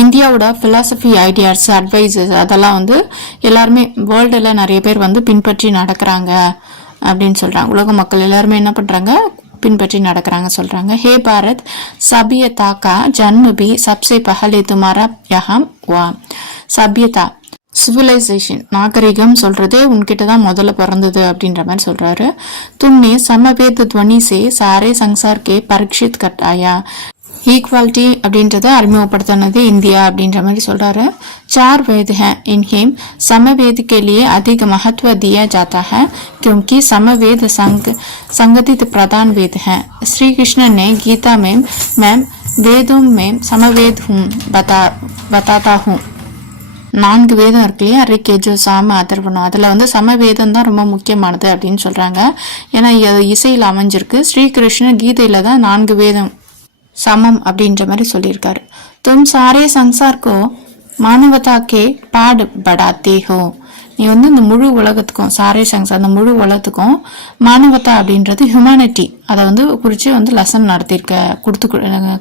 இந்தியாவோட ஃபிலாசபி, ஐடியாஸ், அட்வைசஸ் அதெல்லாம் வந்து எல்லாருமே வேர்ல்டில் நிறைய பேர் வந்து பின்பற்றி நடக்கிறாங்க அப்படின்னு சொல்றாங்க. உலக மக்கள் எல்லாருமே என்ன பண்றாங்க, பின்பற்றி நடக்கிறாங்க சொல்றாங்க. ஹே பாரத், சபியதா கா ஜன்ம பி சப்சே பஹலே துமாரா யஹாம் வா. சபியதா சிவிலைசேஷன், நாகரிகம் சொல்றதே உன்கிட்ட தான் முதல்ல பிறந்தது அப்படின்ற மாதிரி சொல்றாரு. தும்னே சமவேத துவனி சே சாரே சங்சார் கே பரீட்சித் கட்டாயா. ஈக்வாலிட்டி அப்படின்றத அறிமுகப்படுத்தினது இந்தியா அப்படின்ற மாதிரி சொல்றாரு. 4 वेद हैं, इन्हें समवेद के लिए अधिक महत्व दिया जाता है क्योंकि समवेद संगठित प्रधान वेद हैं. श्री कृष्ण ने गीता में मैं वेदों में समवेद हूँ बताता हूँ. 4 வேதம் இருக்கு இல்லையா, ரிக், யஜு, சாம, அதர்வனம், அதில் வந்து சமவேதம் தான் ரொம்ப முக்கியமானது அப்படின்னு சொல்றாங்க. ஏன்னா இசையில் அமைஞ்சிருக்கு. ஸ்ரீகிருஷ்ணன் கீதையில தான் 4 வேதம் சமம் அப்படின்ற மாதிரி சொல்லியிருக்காரு. தும் சாரே சங்சார்க்கோ மானவதாக்கே பாடு படாத்தே ஹோ. நீ வந்து இந்த முழு உலகத்துக்கும், சாரே சங்சார் அந்த முழு உலகத்துக்கும், மானவதா அப்படின்றது ஹியூமனிட்டி, அதை வந்து குறித்து வந்து லெசன் நடத்திருக்க,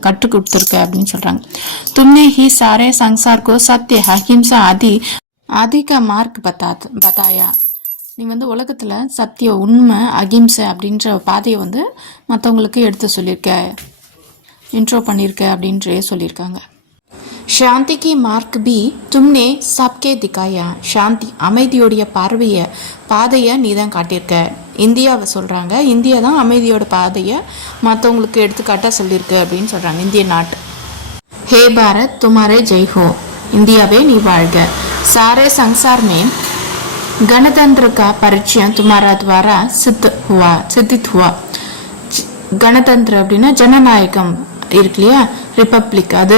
கற்றுக் கொடுத்துருக்க அப்படின்னு சொல்றாங்க. தும்னே ஹி சாரே சங்சார்க்கோ சத்ய அஹிம்சா அதிக மார்க் பதாயா. நீ வந்து உலகத்துல சத்திய, உண்மை, அகிம்சை அப்படின்ற பாதையை வந்து மற்றவங்களுக்கு எடுத்து சொல்லியிருக்க, இன்ட்ரோ பண்ணியிருக்க அப்படின்றே சொல்லியிருக்காங்க. சாந்தி கி மார்க் பி தும்னே சப்கே திகாயா. சாந்தி, அமைதியோடைய பாதையை நீ தான் காட்டியிருக்க. இந்தியாவை சொல்றாங்க, இந்தியா தான் அமைதியோட பாதையை மற்றவங்களுக்கு எடுத்துக்காட்டா சொல்லியிருக்கு அப்படின்னு சொல்றாங்க. இந்திய நாட்டு. ஹே பாரத் துமாரே ஜெய் ஹோ. இந்தியாவே நீ வாழ்க. சாரே சங்சார் மே गणतंत्र का परिचय तुम्हारा द्वारा सिद्धित हुआ. கணதந்திர அப்படின்னா ஜனநாயகம் இருக்கு இல்லையா, ரிப்பப்ளிக், அது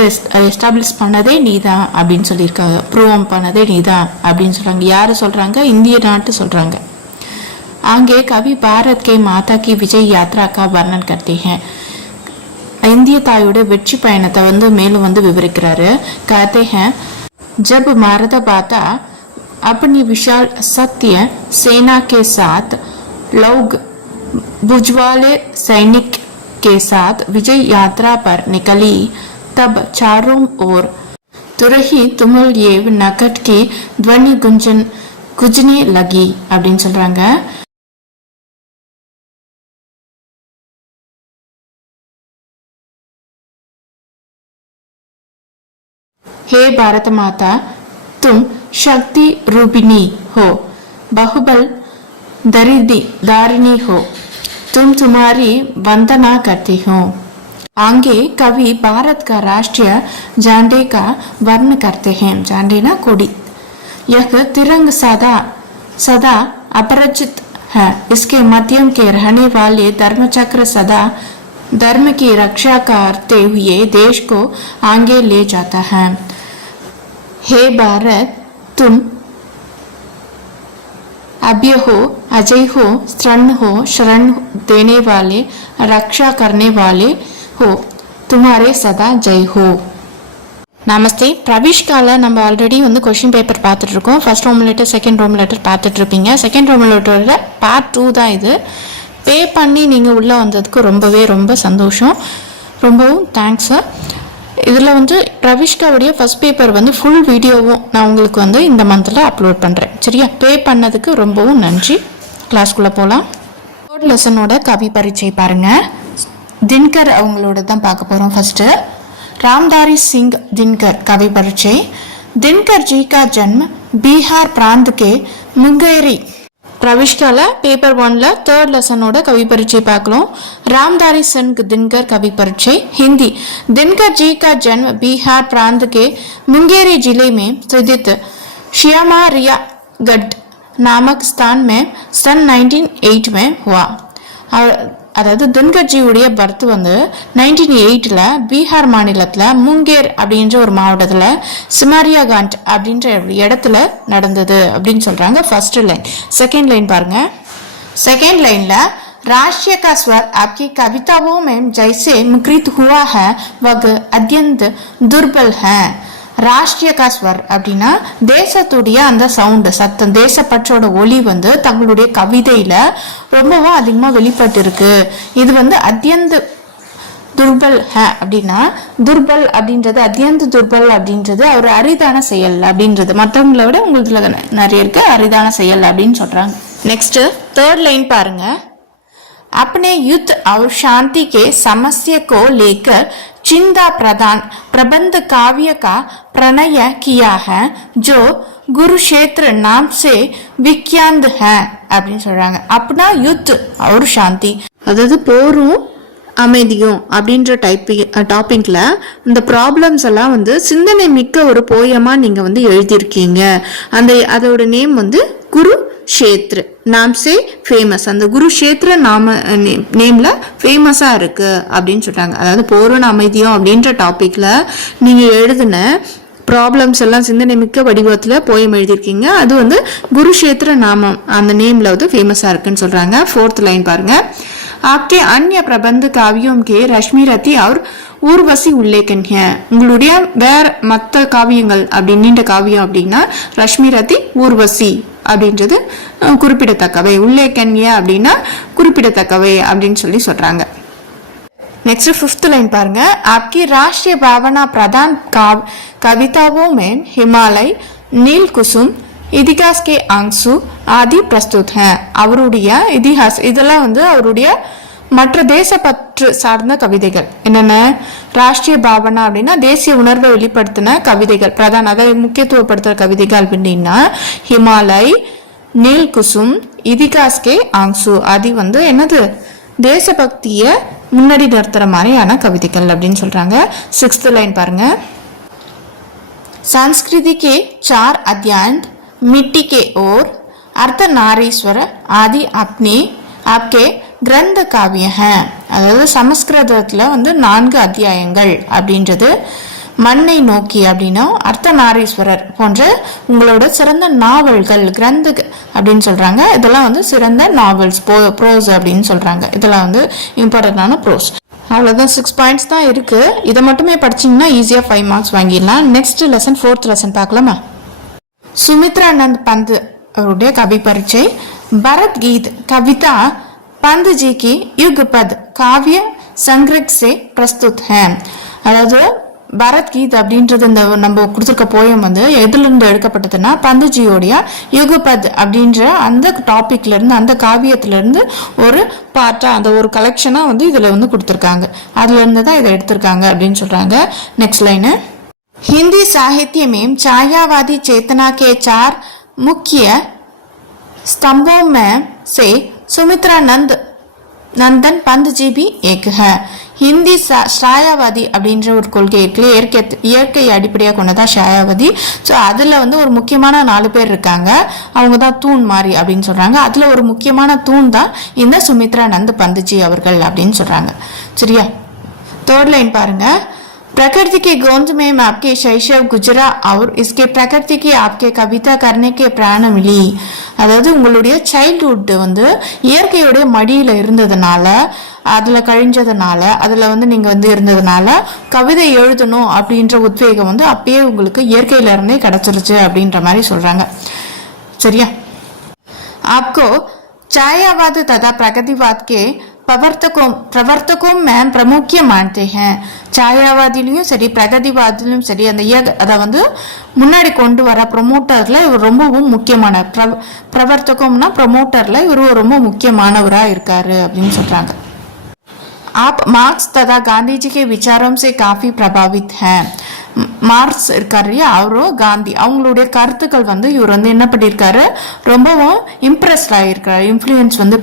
எஸ்டாப்ளிஷ் பண்ணதே நீதான் அப்படின்னு சொல்லியிருக்காங்க. ப்ரூவ் பண்ணதே நீதான் அப்படின்னு சொல்றாங்க. யாரு சொல்றாங்க? இந்திய நாட்டு சொல்றாங்க. आगे कवि भारत के माता की विजय यात्रा का वर्णन करते हैं. இந்திய தாயோட வெற்றி பயணத்தை மேலும் விவரிக்கிறாரு. कहते हैं जब भारत माता अपनी विशाल सत्य सेना के साथ लोग बुझवाले सैनिक के साथ विजय यात्रा पर निकली तब चारों ओर तुरही तुमुल एव नकट की ध्वनि गुंजने लगी அப்படின்னு சொல்றாங்க. हे भारत माता, तुम शक्ति रूपिणी हो, बहुबल दारिणी हो, तुम तुम्हारी वंदना करती हो. आगे कवि भारत का राष्ट्रीय झंडे का वर्ण करते हैं. झंडे ना कोडी. यह तिरंग सदा सदा अपरिचित है. इसके मध्यम के रहने वाले धर्मचक्र सदा धर्म की रक्षा करते हुए देश को आगे ले जाता है. हे भारत, तुम अभय हो, अजय हो, शरण देने वाले, रक्षा करने वाले हो, तुम्हारे सदा जय हो. நமஸ்தே. பிரவிஷ்கால நம்ம ஆல்ரெடி கொஷின் பேப்பர் பார்த்துட்டு இருக்கோம். First Roman letter, second Roman letter பார்த்துட்டு இருப்பீங்க. செகண்ட் ரோமன் லெட்டரோட பார்ட் 2 தான் இது. பே பண்ணி நீங்கள் உள்ளே வந்ததுக்கு ரொம்ப சந்தோஷம். ரொம்பவும் தேங்க்ஸ். இதில் பிரவிஷ்காவுடைய ஃபர்ஸ்ட் பேப்பர் ஃபுல் வீடியோவும் நான் உங்களுக்கு இந்த மந்தில் அப்லோட் பண்ணுறேன். சரியா? பே பண்ணதுக்கு ரொம்பவும் நன்றி. கிளாஸ்க்குள்ளே போகலாம். தேர்ட் லெசனோட கவி பரீட்சை பாருங்கள். தின்கர் அவங்களோட தான் பார்க்க போகிறோம். ஃபர்ஸ்ட்டு रामधारी सिंह दिनकर कवि परिचय. दिनकर जी का जन्म बिहार प्रांत के मुंगेरी. प्रविष्काला पेपर 1 थर्ड लेसनोட कवि परिचय பார்க்கலாம். रामधारी सिंह दिनकर कवि परिचय. हिंदी. दिनकर जी का जन्म बिहार प्रांत के मुंगेरी जिले में स्थित श्यामारियागढ़ नामक स्थान में सन 1908 में हुआ. அதாவது தின்கர்ஜியுடைய பர்த் 1908 பீகார் மாநிலத்தில் முங்கேர் அப்படின்ற ஒரு மாவட்டத்தில் சிமாரியாகாண்ட் அப்படின்ற இடத்துல நடந்தது அப்படின்னு சொல்றாங்க. First line. செகண்ட் லைன் பாருங்க. செகண்ட் லைன்ல राष्ट्रीय का स्वर आपकी कविताओं में जैसे मुखरित हुआ है वह अत्यंत दुर्बल है. ராஷ்டிரிய காஸ்வர் அப்படின்னா தேசத்துடைய அந்த சவுண்டு, சத்தம், தேசப்பற்றோட ஒலி தங்களுடைய கவிதையில ரொம்பவும் அதிகமா வெளிப்பட்டு இருக்கு. இது அத்தியந்த துர்பல் அப்படின்னா, துர்பல் அப்படின்றது, அத்தியந்த துர்பல் அப்படின்றது ஒரு அரிதான செயல் அப்படின்றது. மற்றவங்களை விட உங்களுக்கு நிறைய இருக்கு அரிதான செயல் அப்படின்னு சொல்றாங்க. நெக்ஸ்ட் தேர்ட் லைன் பாருங்க. अपने युद्ध और शांति के समस्या को लेकर चिंता प्रधान प्रबंध काव्य का प्रणय किया है जो कुरुक्षेत्र नाम से विख्यात है அப்படின்னு சொல்றாங்க. अपना युद्ध और शांति அதாவது போரும் அமைதியும் அப்படின்ற டாபிக்ல இந்த ப்ராப்ளம்ஸ் எல்லாம் சிந்தனை மிக்க ஒரு போயமா நீங்க எழுதியிருக்கீங்க. அதோட நேம் குருஷேத்ர நாம் சே ஃபேமஸ். அந்த குருஷேத்ர நேம்ல ஃபேமஸா இருக்கு அப்படின்னு சொல்றாங்க. அதாவது போரும் அமைதியும் அப்படின்ற டாபிக்ல நீங்க எழுதின ப்ராப்ளம்ஸ் எல்லாம் சிந்தனை மிக்க வடிவத்தில் போயம் எழுதியிருக்கீங்க. அது குருஷேத்ர நாமம் அந்த நேம்ல ஃபேமஸா இருக்குன்னு சொல்றாங்க. ஃபோர்த் லைன் பாருங்க. आपके अन्य प्रबंध काव्यों के रश्मि रति और ஊர்வசி உல்லேகன். உங்களுடைய வேற மற்ற காவியங்கள் நீண்ட காவியம் அப்படின்னா ரஷ்மி ரதி, ஊர்வசி அப்படின்றது குறிப்பிடத்தக்கவை, உல்லேகன்ய அப்படின்னா குறிப்பிடத்தக்கவை அப்படின்னு சொல்றாங்க. नेक्स्ट फिफ्थ लाइन பாருங்க. आपकी राष्ट्रीय भावना प्रधान कविताओं में हिमालय, नील कुसुम, इतिहास के अंशु आदि प्रस्तुत हैं. அவருடைய இதிகாஸ் இதெல்லாம் அவருடைய மற்ற தேசப்பற்று சார்ந்த கவிதைகள். என்னென்ன? ராஷ்டிரிய பாவனா அப்படின்னா தேசிய உணர்வை வெளிப்படுத்தின கவிதைகள், பிரதான அதை முக்கியத்துவப்படுத்துற கவிதைகள் அப்படின்னா ஹிமாலய், நீல் குசும், இதிகாஸ் கே ஆங்சு ஆதி என்னது தேசபக்திய முன்னாடி நிறுத்துற மாதிரியான கவிதைகள் அப்படின்னு சொல்றாங்க. சிக்ஸ்த் லைன் பாருங்க. संस्कृति के 4 अध्याय मिट्टी के ओर, अर्थ नारीश्वर आदि अपने आपके கிரந்த காவிய அதாவது சமஸ்கிருதத்துல வந்து 4 அத்தியாயங்கள் அப்படின்றது. மண்ணை நோக்கி அப்படின்னா அர்த்தநாரீஸ்வரர் போன்ற உங்களோட சிறந்த நாவல்கள் கிரந்த அப்படின்னு சொல்றாங்க. இதெல்லாம் வந்து சிறந்த நாவல்ஸ் ப்ரோஸ் அப்படின்னு சொல்றாங்க. இதெல்லாம் வந்து இம்பார்ட்டன்டான ப்ரோஸ். அவ்வளோதான், 6 பாயிண்ட்ஸ் தான் இருக்கு. இதை மட்டுமே படிச்சீங்கன்னா ஈஸியாக 5 மார்க்ஸ் வாங்கிடலாம். நெக்ஸ்ட் லெசன் 4th லெசன் பார்க்கலாமா? சுமித்ரானந்த் பந்த் அவருடைய கவி பரீட்சை. பரத் கீத் கவிதா பந்த் ஜி கி யுகபத் காவிய சங்கிரக் சே பிரஸ்துத் ஹை. அதாவது பரத் கீத் அப்படின்றது இந்த நம்ம கொடுத்துருக்க போயம் வந்து எதுல இருந்து எடுக்கப்பட்டதுன்னா பந்துஜியோடைய யுகபத் அப்படின்ற அந்த டாபிக்ல இருந்து அந்த காவியத்துல இருந்து ஒரு பார்ட்டா அந்த ஒரு கலெக்ஷனா வந்து இதுல வந்து கொடுத்துருக்காங்க. அதுல இருந்து தான் இதை எடுத்திருக்காங்க அப்படின்னு சொல்றாங்க. நெக்ஸ்ட் லைனு, हिंदी साहित्य में छायावादी चेतना के 4 मुख्य स्तंभों में से सुमित्रानंद नंदन पंत जी भी एक है. ஹிந்தி ஷாயாவாதி அப்படின்ற ஒரு கொள்கை இருக்கு. இயற்கை அடிப்படையாக கொண்டதா ஷாயாவாதி. ஸோ அதில் வந்து ஒரு முக்கியமான 4 பேர் இருக்காங்க. அவங்க தான் தூண் மாதிரி அப்படின்னு சொல்றாங்க. அதில் ஒரு முக்கியமான தூண் தான் இந்த சுமித்ரானந்த் பந்த்ஜி அவர்கள் அப்படின்னு சொல்றாங்க. சரியா? 3rd லைன் பாருங்க. प्रकृति के गोंद में आपके शैशव गुजरा और इसके प्रकृति की आपके कविता करने के प्राण मिली. அதாவது உங்களுடைய சைல்ட்ஹுட் வந்து இயற்கையோடைய மடியில இருந்ததுனால அதுல கழிஞ்சதுனால அதுல வந்து நீங்க வந்து இருந்ததுனால கவிதை எழுதணும் அப்படின்ற உத்வேகம் வந்து அப்பயே உங்களுக்கு இயற்கையில இருந்தே கிடைச்சிருச்சு அப்படின்ற மாதிரி சொல்றாங்க. சரியா? आपको छायावाद तथा प्रगतिवाद के प्रवर्तकों में प्रमुख मानते हैं. छायावादिலையும் சரி பிரகதிவாதிலும் சரி அந்த அதை வந்து முன்னாடி கொண்டு வர ப்ரொமோட்டர்ல இவர் ரொம்பவும் முக்கியமான பிரவர்த்தகம்னா ப்ரொமோட்டர்ல இவர் ரொம்ப முக்கியமானவரா இருக்காரு அப்படின்னு சொல்றாங்க. आप मार्क्स तथा गांधी जी के विचारों से काफी प्रभावित हैं. மார்க்ஸ் இருக்காரு இல்லையா, அவரும் காந்தி அவங்களுடைய கருத்துக்கள் வந்து இவர் வந்து என்ன பண்ணியிருக்காரு, ரொம்பவும் இம்ப்ரெஸ்ட் ஆகிருக்காரு, இன்ஃப்ளூயன்ஸ் வந்து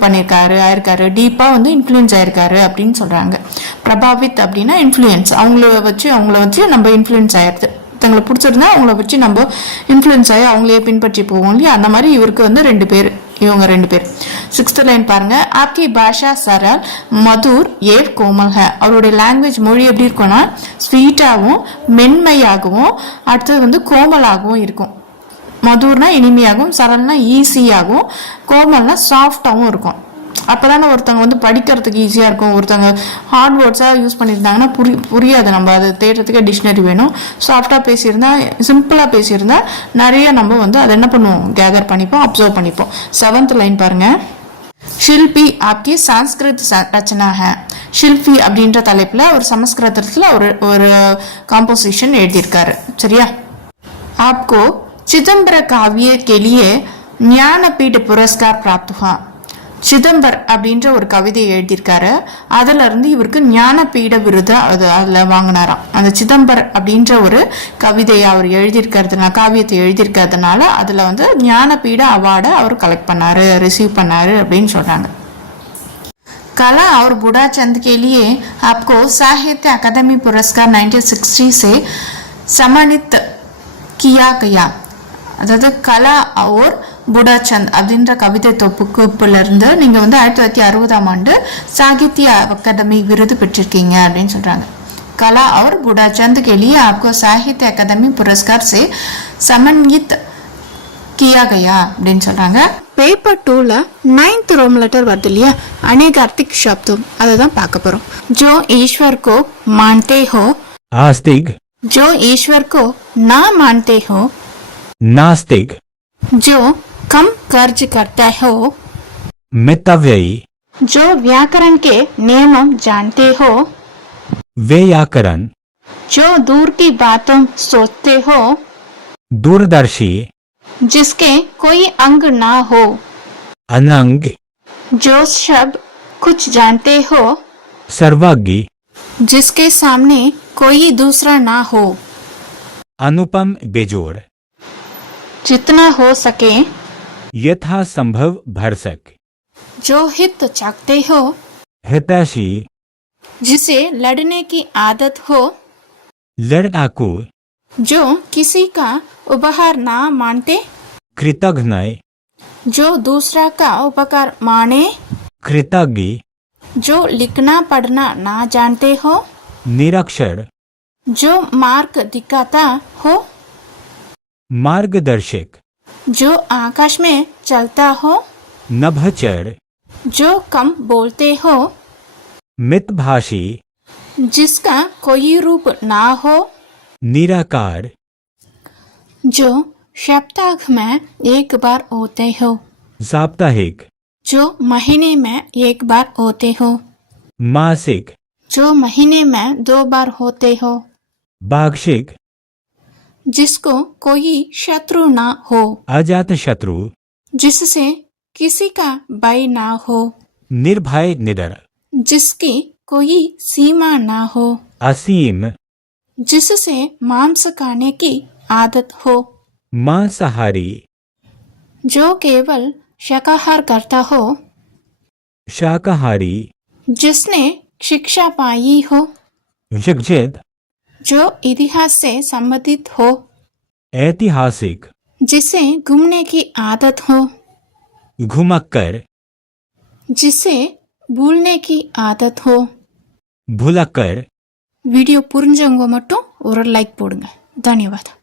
ஆயிருக்காரு, டீப்பா வந்து இன்ஃப்ளூயன்ஸ் ஆயிருக்காரு அப்படின்னு சொல்றாங்க. பிரபாவித் அப்படின்னா இன்ஃப்ளூயன்ஸ், அவங்கள வச்சு நம்ம இன்ஃப்ளூயன்ஸ் ஆயிடுது. தங்களை பிடிச்சிருந்தா அவங்கள வச்சு நம்ம இன்ஃப்ளூயன்ஸ் ஆகி அவங்களே பின்பற்றி போவோம் இல்லையா, அந்த மாதிரி இவருக்கு வந்து 2 பேர், இவங்க 2 பேர். 6th லைன் பாருங்க. आपकी भाषा सरल मधुर एवं कोमल है. அவருடைய லாங்குவேஜ் மொழி எப்படி இருக்கும்னா ஸ்வீட்டாகவும் மென்மையாகவும் அடுத்தது வந்து கோமலாகவும் இருக்கும். மதுர்னா இனிமையாகவும், சரல்னா ஈஸியாகவும், கோமல்னா சாஃப்டாகவும் இருக்கும். அப்போதானே ஒருத்தவங்க வந்து படிக்கிறதுக்கு ஈஸியாக இருக்கும். ஒருத்தவங்க ஹார்ட் வேர்ட்ஸாக யூஸ் பண்ணியிருந்தாங்கன்னா புரியாது. நம்ம அதை தேடுறதுக்கு டிக்ஷனரி வேணும். சாஃப்டாக பேசியிருந்தா, சிம்பிளாக பேசியிருந்தா நிறைய நம்ம வந்து அதை என்ன பண்ணுவோம், கேதர் பண்ணிப்போம், அப்சர்வ் பண்ணிப்போம். 7th லைன் பாருங்க. Shilpi ஆப்கி Sanskrit Rachana high. ஷில்பி அப்படின்ற தலைப்பில் அவர் சமஸ்கிருதத்தில் ஒரு காம்போசிஷன் எழுதியிருக்காரு. சரியா? आपको चिदंबर काव्य के लिए ज्ञानपीठ पुरस्कार प्राप्त हुआ. சிதம்பர் அப்படின்ற ஒரு கவிதையை எழுதியிருக்காரு. அதுல இருந்து இவருக்கு ஞானபீட விருது அதுல வாங்கினாராம். அந்த சிதம்பர் அப்படின்ற ஒரு கவிதையை அவர் எழுதியிருக்கிறதுனால, காவியத்தை எழுதியிருக்கிறதுனால அதுல வந்து ஞானபீட அவார்டை அவர் கலெக்ட் பண்ணாரு, ரிசீவ் பண்ணாரு அப்படின்னு சொல்றாங்க. कला और बूढ़ा चंद के लिए आपको साहित्य अकादमी पुरस्कार 1960 से सम्मानित किया गया. அதாவது கலா और बूढ़ा चंद அப்படின்ற கவிதை தொகுப்புல இருந்து நீங்க வந்து 1960ஆம் ஆண்டு சாகித்ய அகாதமி விருது பெற்றிருக்கீங்க அப்படின்னு சொல்றாங்க. कला और बूढ़ा चंद के लिए आपको साहित्य अकादमी पुरस्कार से सम्मानित किया गया அப்படின்னு சொல்றாங்க. பேப்பர் 2ல 9th ரோம் லெட்டர் வருது இல்லையா, अनेक अर्थिक शब्दों அதை தான் பார்க்க போறோம். जो ईश्वर को मानते हो आस्तिक, जो ईश्वर को ना मानते हो नास्तिक, जो कम कर्ज करता हो मितव्ययी, जो व्याकरण के नियम जानते हो व्याकरण, जो दूर की बातों सोचते हो दूरदर्शी, जिसके कोई अंग ना हो अनंग, जो सब कुछ जानते हो सर्वज्ञ, जिसके सामने कोई दूसरा ना हो अनुपम बेजोड़, जितना हो सके यथा संभव भरसक, जो हित चाहते हो हितैषी, जिसे लड़ने की आदत हो लड़ाकू, जो किसी का उपहार ना मानते कृतघ्न, जो दूसरा का उपकार माने कृतज्ञ, जो लिखना पढ़ना ना जानते हो, निरक्षर, जो मार्ग दिखाता हो, मार्गदर्शक, जो आकाश में चलता हो, नभचर, जो कम बोलते हो, मितभाषी, जिसका कोई रूप ना हो, निराकार, जो सप्ताह में एक बार होते हो, साप्ताहिक, जो महीने में एक बार होते हो, मासिक, जो महीने में 2 बार होते हो, बार्षिक, जिसको कोई शत्रु ना हो, अजातशत्रु, जिससे किसी का भय ना हो, निर्भय निडर, जिसकी कोई सीमा ना हो, असीम, जिससे मांस खाने की आदत हो, मांसाहारी, जो केवल शाकाहार करता हो, शाकाहारी, जिसने शिक्षा पाई हो, शिक्षित, जो इतिहास से संबंधित हो, ऐतिहासिक, जिसे घूमने की आदत हो, घुमक्कर, जिसे भूलने की आदत हो. भुलक्कर. வீடியோ புரிஞ்சவங்க மட்டும் ஒரு லைக் போடுங்க. தன்யவாதம்.